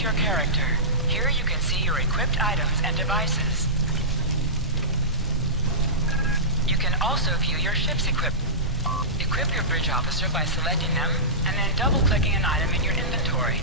Your character. Here you can see your equipped items and devices. You can also view your ship's equipment. Equip your bridge officer by selecting them and then double-clicking an item in your inventory.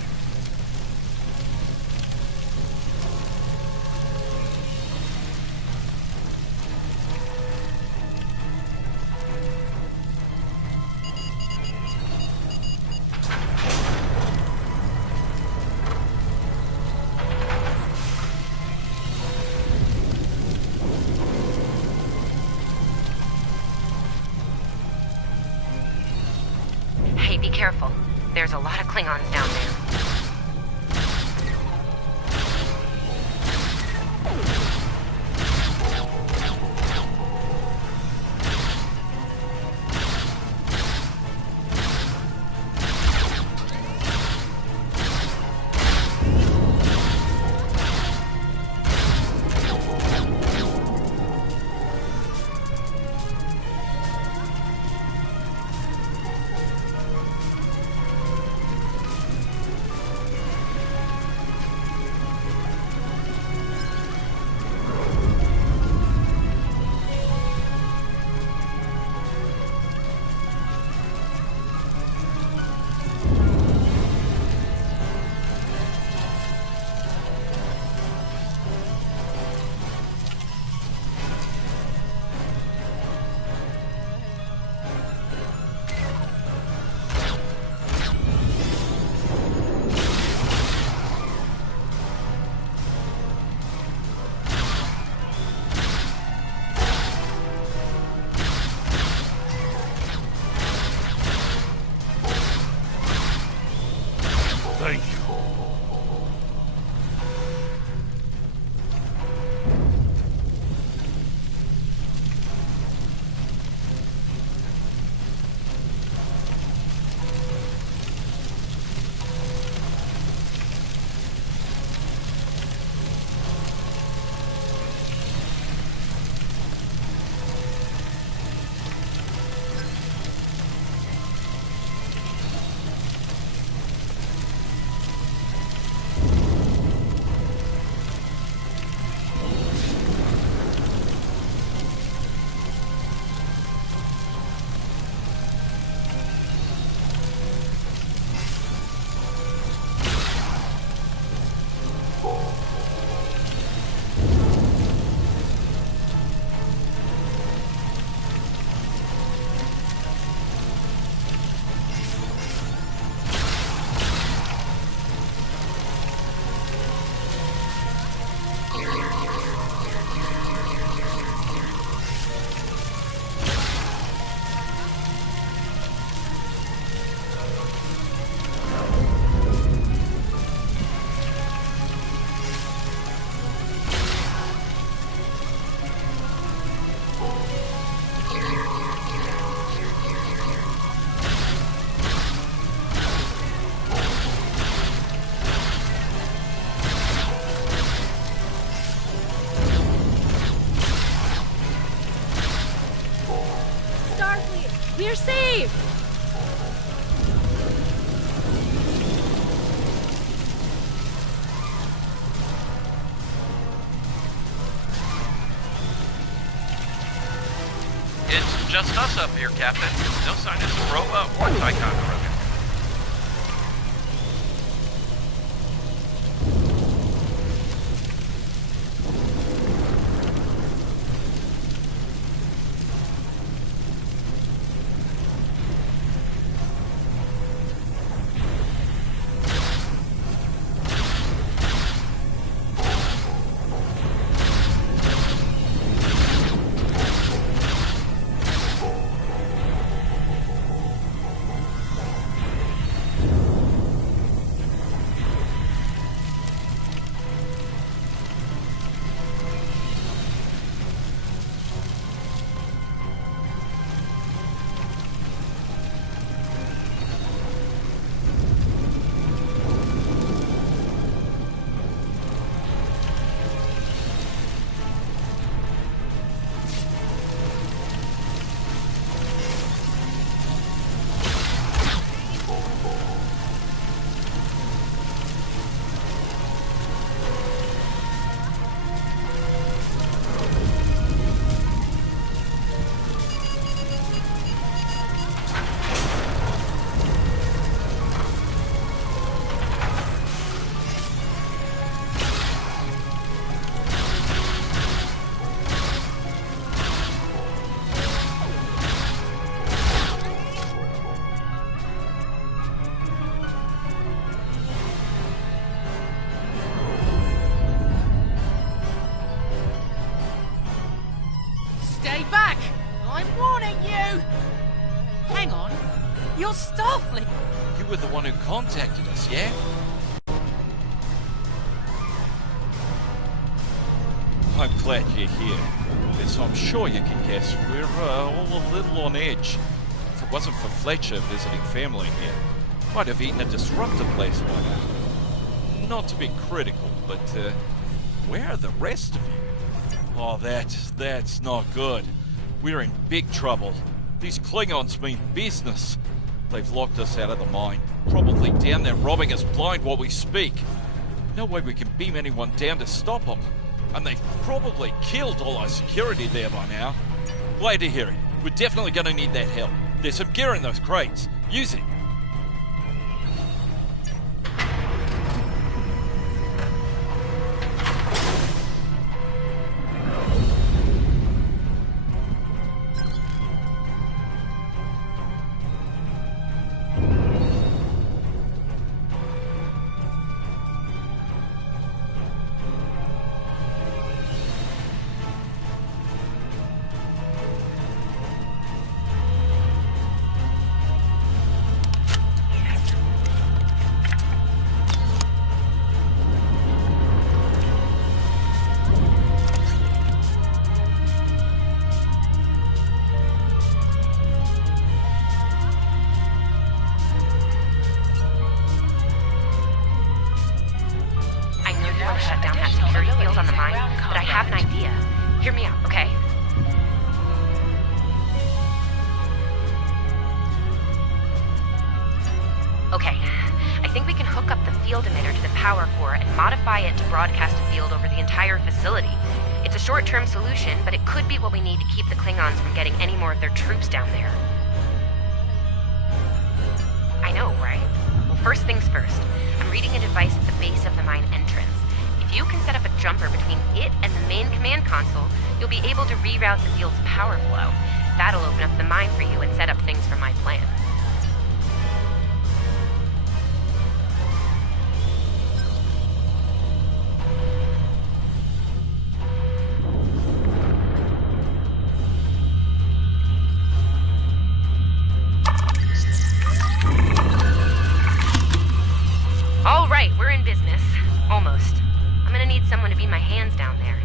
Be careful. There's a lot of Klingons down there. you. It's just us up here, Captain. No sign of Zabrova or Ticonderoga. Stay back! I'm warning you! Hang on. You're Starfleet. You were the one who contacted us, yeah? I'm glad you're here. As I'm sure you can guess, we're all a little on edge. If it wasn't for Fletcher visiting family here, might have eaten a disruptor place by now. Not to be critical, but where are the rest of you? Oh, that's not good. We're in big trouble. These Klingons mean business. They've locked us out of the mine, probably down there robbing us blind while we speak. No way we can beam anyone down to stop them. And they've probably killed all our security there by now. Glad to hear it. We're definitely gonna need that help. There's some gear in those crates. Use it. Shut down that security field on the mine, but I have an idea. Hear me out, okay? Okay, I think we can hook up the field emitter to the power core and modify it to broadcast a field over the entire facility. It's a short-term solution, but it could be what we need to keep the Klingons from getting any more of their troops down there. I know, right? Well, first things first. I'm reading a device at the base of the mine entrance. If you can set up a jumper between it and the main command console, you'll be able to reroute the field's power flow. That'll open up the mine for you and set up things for my plan. All right, we're in business. Almost. I'm gonna need someone to be my hands down there.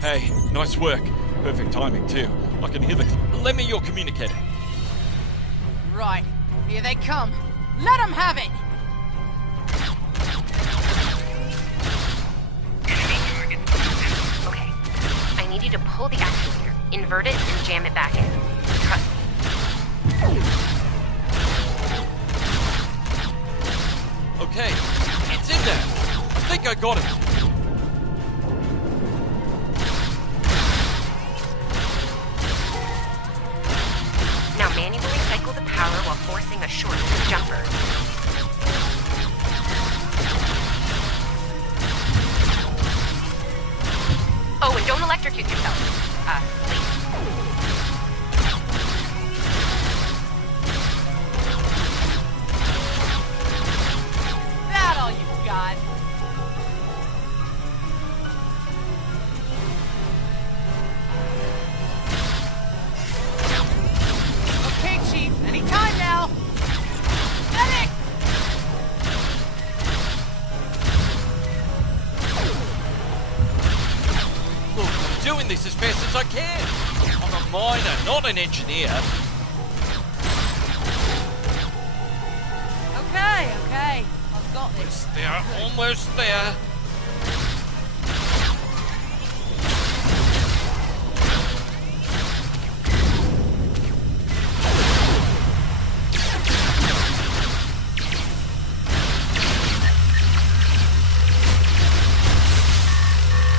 Hey, nice work. Perfect timing, too. I can hear the... Lend me your communicator. Right. Here they come. Let them have it! divert it and jam it back in. Trust me. Okay, it's in there. I think I got it. Now manually cycle the power while forcing a short to the jumper. Oh, and don't electrocute yourself. Please. Is that all you got? Okay, Chief. Anytime now. Medic! Look, I'm doing this as fast as I can. I'm a miner, not an engineer. Okay. I've got this. They're almost there.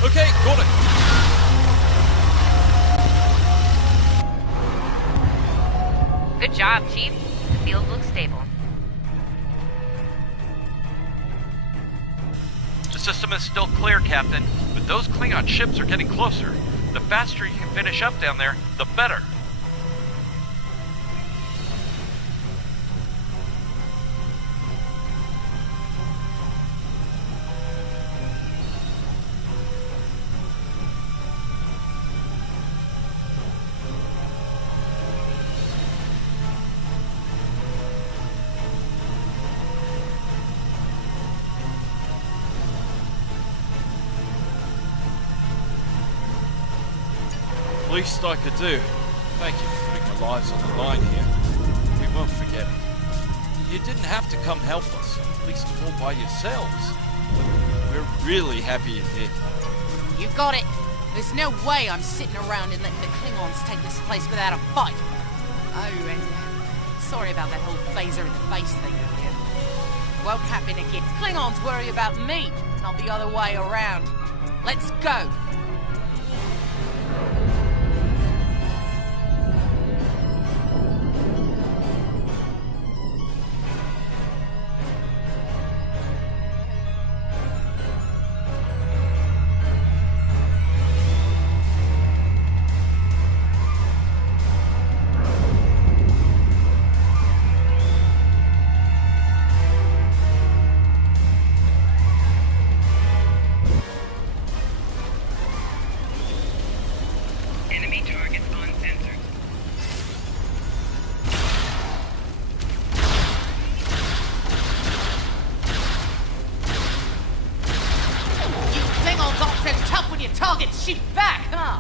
Okay, got it. Good job, Chief. The field looks stable. The system is still clear, Captain, but those Klingon ships are getting closer. The faster you can finish up down there, the better. Least I could do. Thank you for putting our lives on the line here. We won't forget it. You didn't have to come help us, least of all by yourselves. We're really happy you did. You got it. There's no way I'm sitting around and letting the Klingons take this place without a fight. Oh, and sorry about that whole phaser in the face thing earlier. Won't happen again. Klingons worry about me, not the other way around. Let's go. Target shoot back, huh?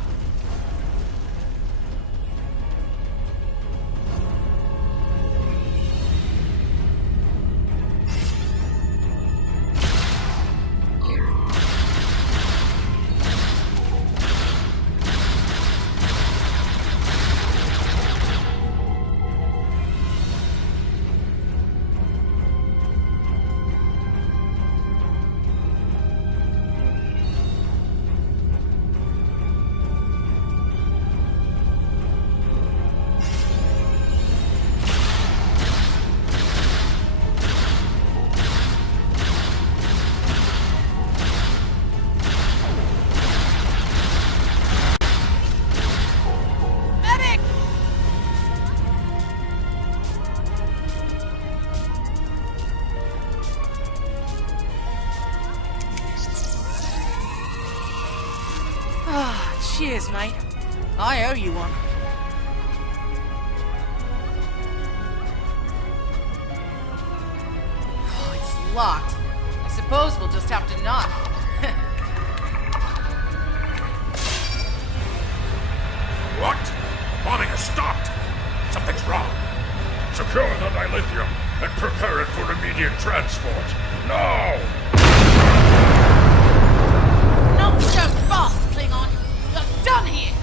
Cheers, mate. I owe you one. Oh, it's locked. I suppose we'll just have to knock. What? Bombing has stopped! Something's wrong. Secure the dilithium and prepare it for immediate transport. Now! Not so fast, Klingon! You're done here!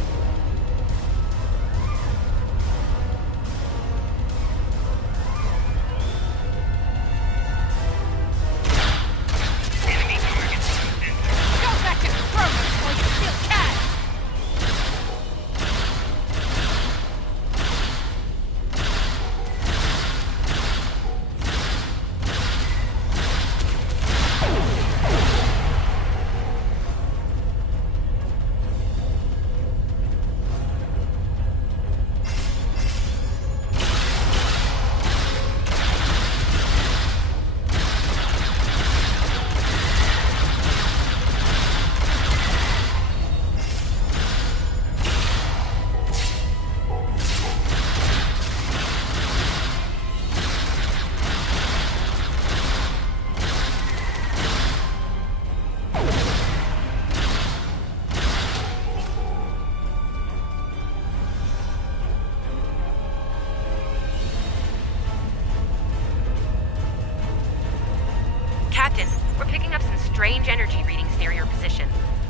We're picking up some strange energy readings near your position.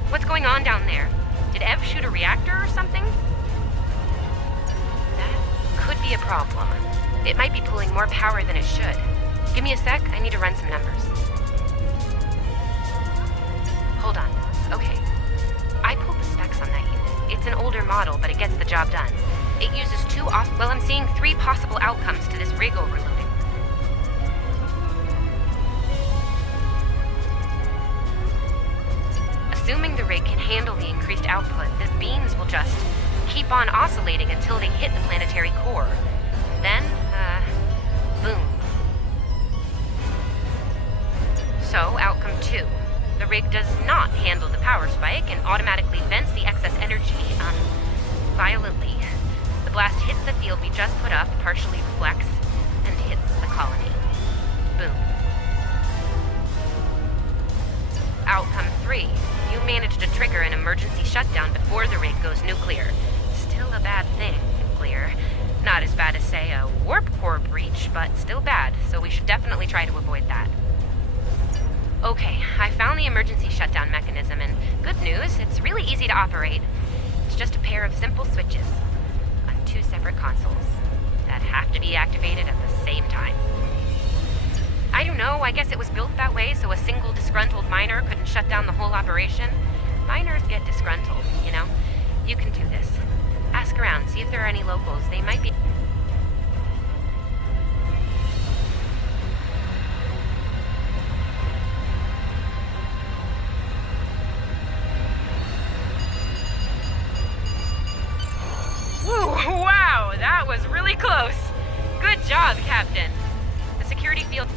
What's going on down there? Did Ev shoot a reactor or something? That could be a problem. It might be pulling more power than it should. Give me a sec, I need to run some numbers. Hold on. Okay. I pulled the specs on that unit. It's an older model, but it gets the job done. It uses well, I'm seeing 3 possible outcomes to this rig overloading. Assuming the rig can handle the increased output, the beams will just keep on oscillating until they hit the planetary core. Then, boom. So, outcome 2. The rig does not handle the power spike and automatically vents the excess energy, violently. The blast hits the field we just put up, partially reflects, and hits the colony. Boom. Outcome 3. You managed to trigger an emergency shutdown before the rig goes nuclear. Still a bad thing, nuclear. Not as bad as, say, a warp core breach, but still bad, so we should definitely try to avoid that. Okay, I found the emergency shutdown mechanism, and good news, it's really easy to operate. It's just a pair of simple switches on 2 separate consoles that have to be activated at the same time. I don't know, I guess it was built that way so a single disgruntled miner couldn't shut down the whole operation. Miners get disgruntled, you know? You can do this. Ask around, see if there are any locals. They might be... Wow, that was really close. Good job, Captain. The security field...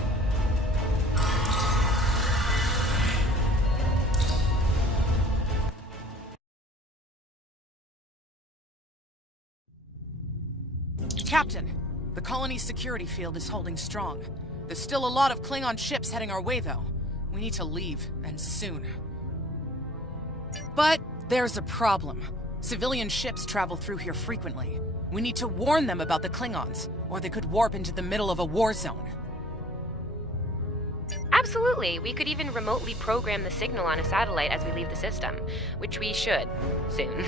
Captain, the colony's security field is holding strong. There's still a lot of Klingon ships heading our way, though. We need to leave, and soon. But there's a problem. Civilian ships travel through here frequently. We need to warn them about the Klingons, or they could warp into the middle of a war zone. Absolutely. We could even remotely program the signal on a satellite as we leave the system, which we should, soon.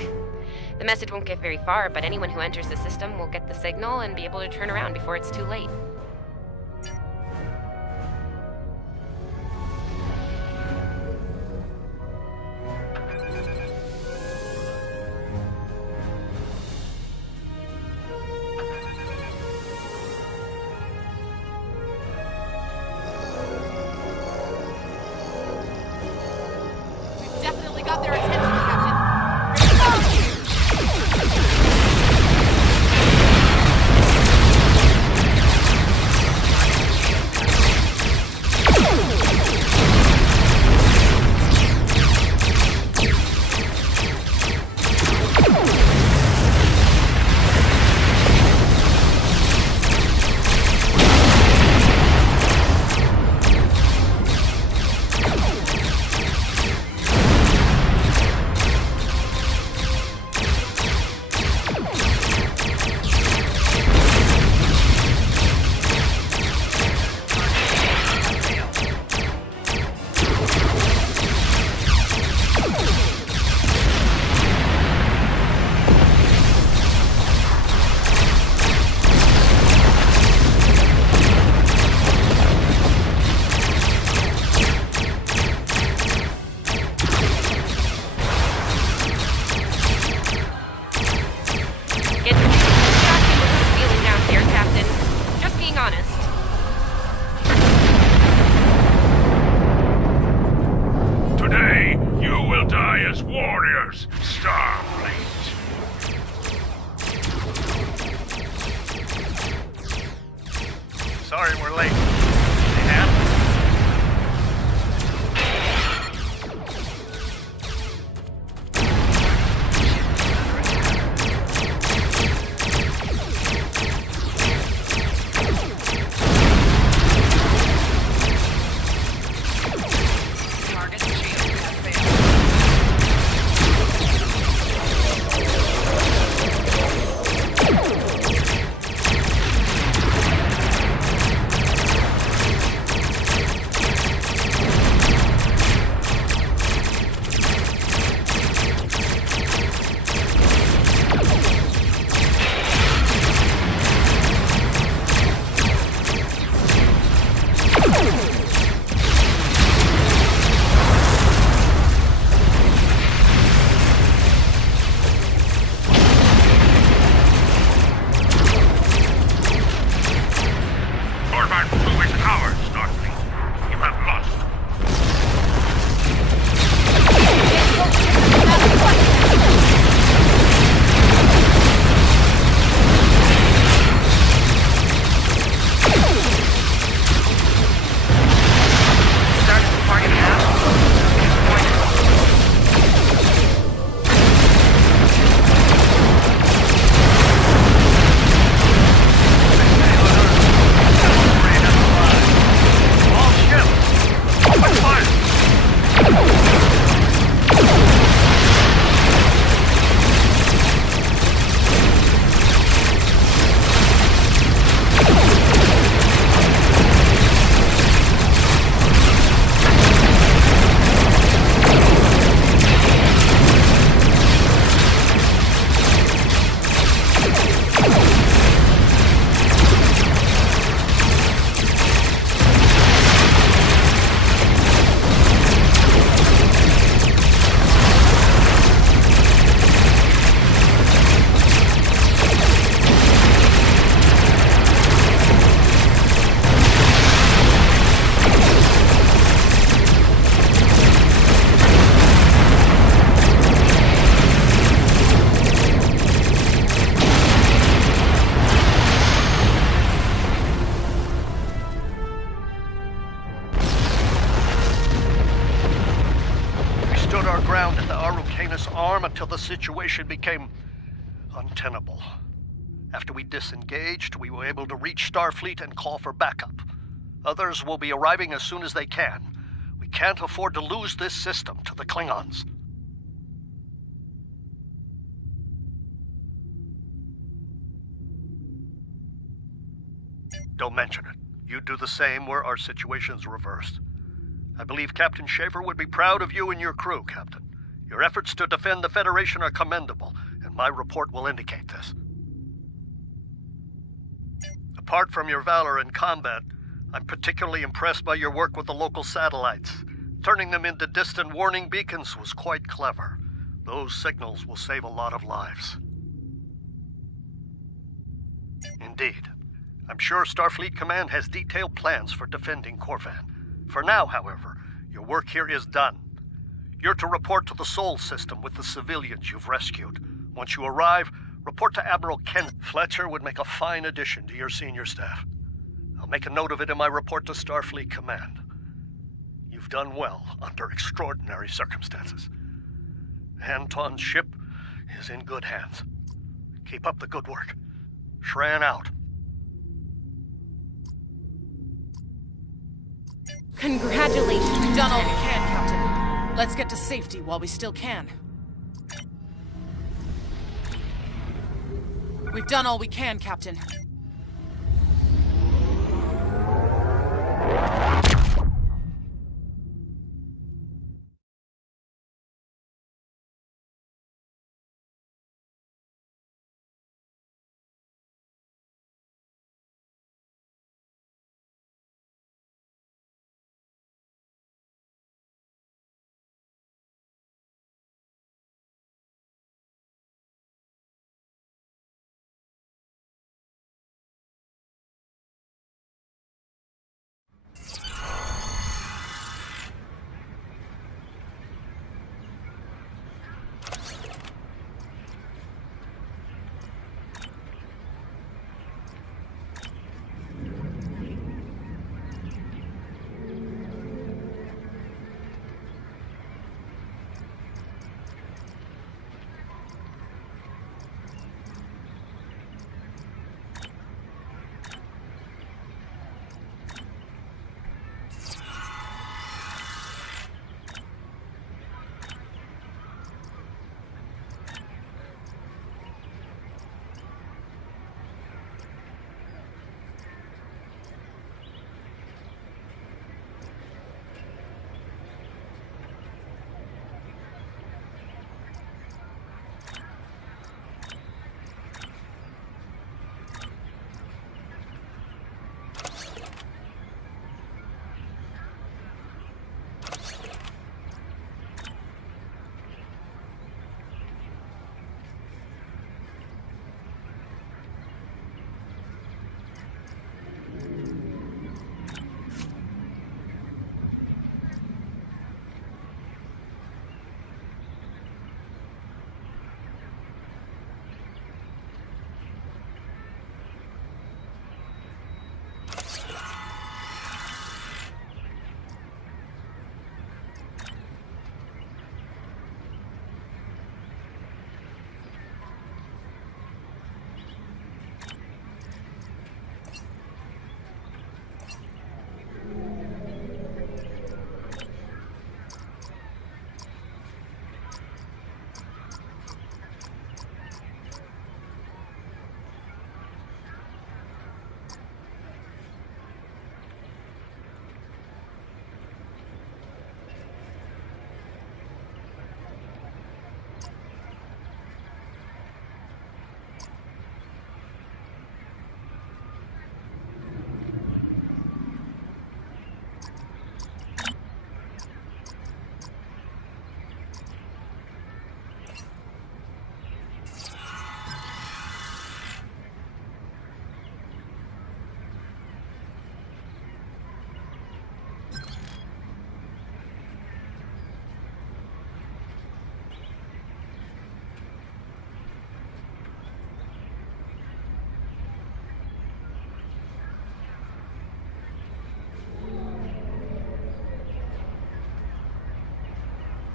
The message won't get very far, but anyone who enters the system will get the signal and be able to turn around before it's too late. Definitely got their attention, Captain. Sorry we're late. They have? Target mapped. All ships! Open fire! Ground at the Araucanus Arm until the situation became untenable. After we disengaged, we were able to reach Starfleet and call for backup. Others will be arriving as soon as they can. We can't afford to lose this system to the Klingons. Don't mention it. You do the same where our situation's reversed. I believe Captain Schaefer would be proud of you and your crew, Captain. Your efforts to defend the Federation are commendable, and my report will indicate this. Apart from your valor in combat, I'm particularly impressed by your work with the local satellites. Turning them into distant warning beacons was quite clever. Those signals will save a lot of lives. Indeed. I'm sure Starfleet Command has detailed plans for defending Corvan. For now, however, your work here is done. You're to report to the Sol system with the civilians you've rescued. Once you arrive, report to Admiral Ken. Fletcher would make a fine addition to your senior staff. I'll make a note of it in my report to Starfleet Command. You've done well under extraordinary circumstances. Anton's ship is in good hands. Keep up the good work. Shran out. Congratulations. We've done all we can, Captain. Let's get to safety while we still can. We've done all we can, Captain.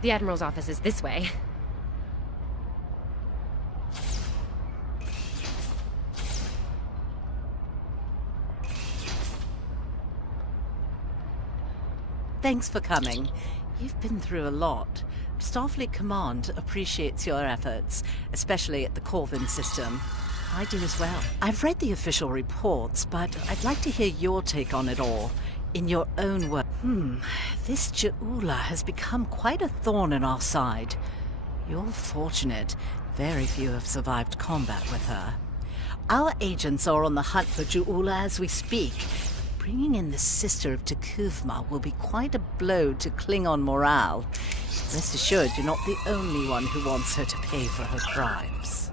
The Admiral's office is this way. Thanks for coming. You've been through a lot. Starfleet Command appreciates your efforts, especially at the Corvin system. I do as well. I've read the official reports, but I'd like to hear your take on it all, in your own words. This Ju'ula has become quite a thorn in our side. You're fortunate. Very few have survived combat with her. Our agents are on the hunt for Ju'ula as we speak. Bringing in the sister of T'Kuvma will be quite a blow to Klingon morale. Rest assured, you're not the only one who wants her to pay for her crimes.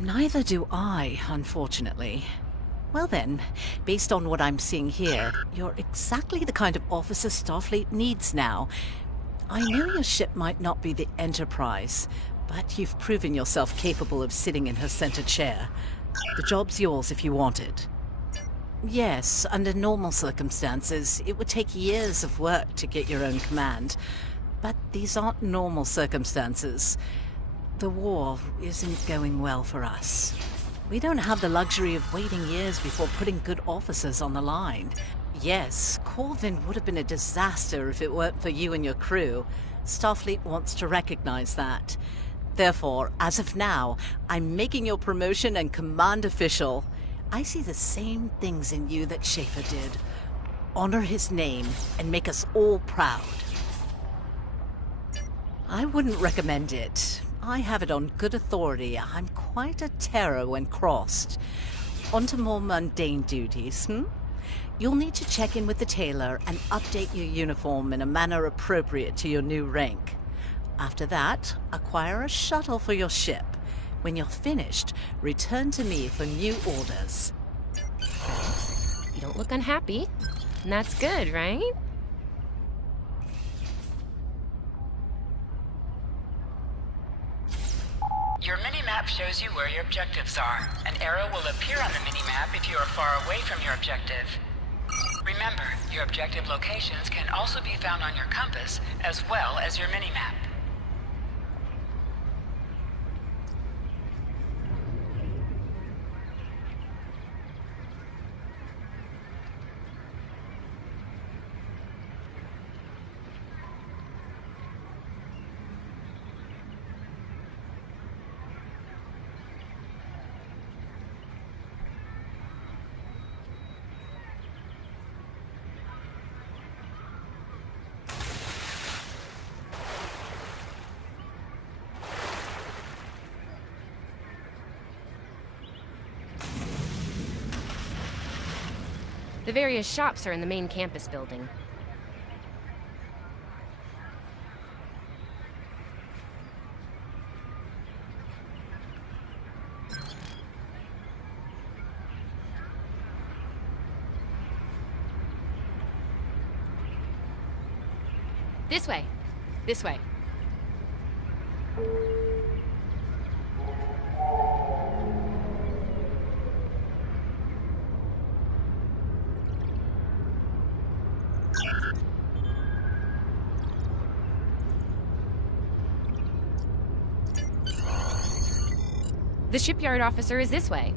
Neither do I, unfortunately. Well then, based on what I'm seeing here, you're exactly the kind of officer Starfleet needs now. I know your ship might not be the Enterprise, but you've proven yourself capable of sitting in her center chair. The job's yours if you want it. Yes, under normal circumstances, it would take years of work to get your own command. But these aren't normal circumstances. The war isn't going well for us. We don't have the luxury of waiting years before putting good officers on the line. Yes, Corvin would have been a disaster if it weren't for you and your crew. Starfleet wants to recognize that. Therefore, as of now, I'm making your promotion and command official. I see the same things in you that Schaefer did. Honor his name and make us all proud. I wouldn't recommend it. I have it on good authority. I'm quite a terror when crossed. On to more mundane duties, You'll need to check in with the tailor and update your uniform in a manner appropriate to your new rank. After that, acquire a shuttle for your ship. When you're finished, return to me for new orders. You don't look unhappy. And that's good, right? Your mini-map shows you where your objectives are. An arrow will appear on the mini-map if you are far away from your objective. Remember, your objective locations can also be found on your compass, as well as your mini-map. The various shops are in the main campus building. This way. This way. The shipyard officer is this way.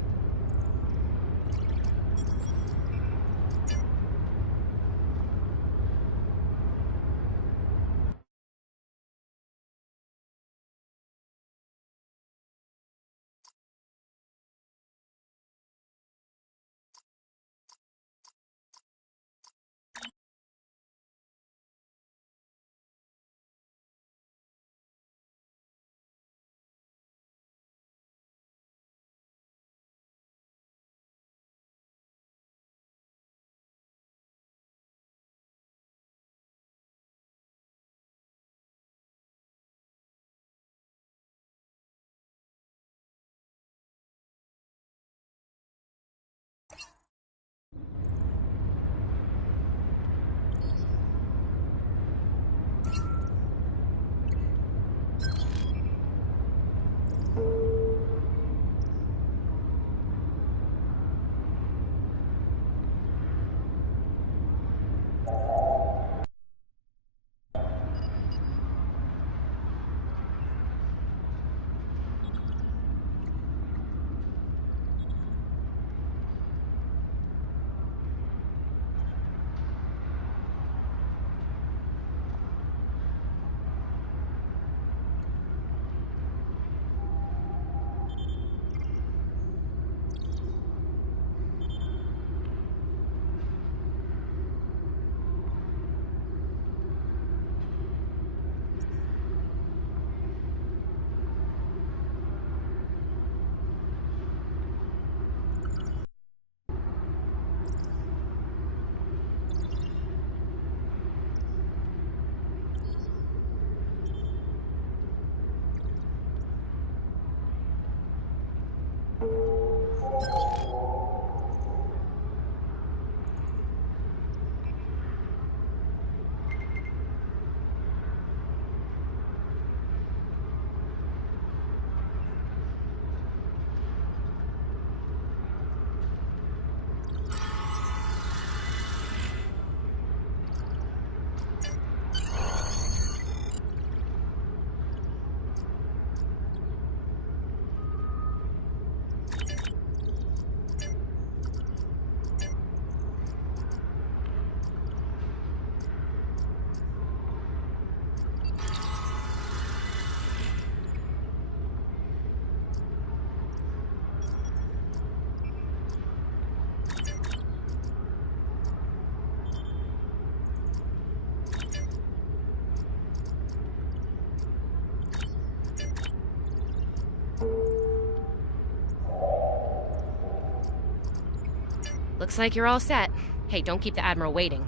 Looks like you're all set. Hey, don't keep the Admiral waiting.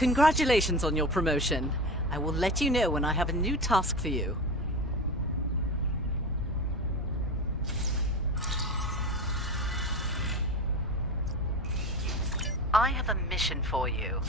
Congratulations on your promotion. I will let you know when I have a new task for you. I have a mission for you.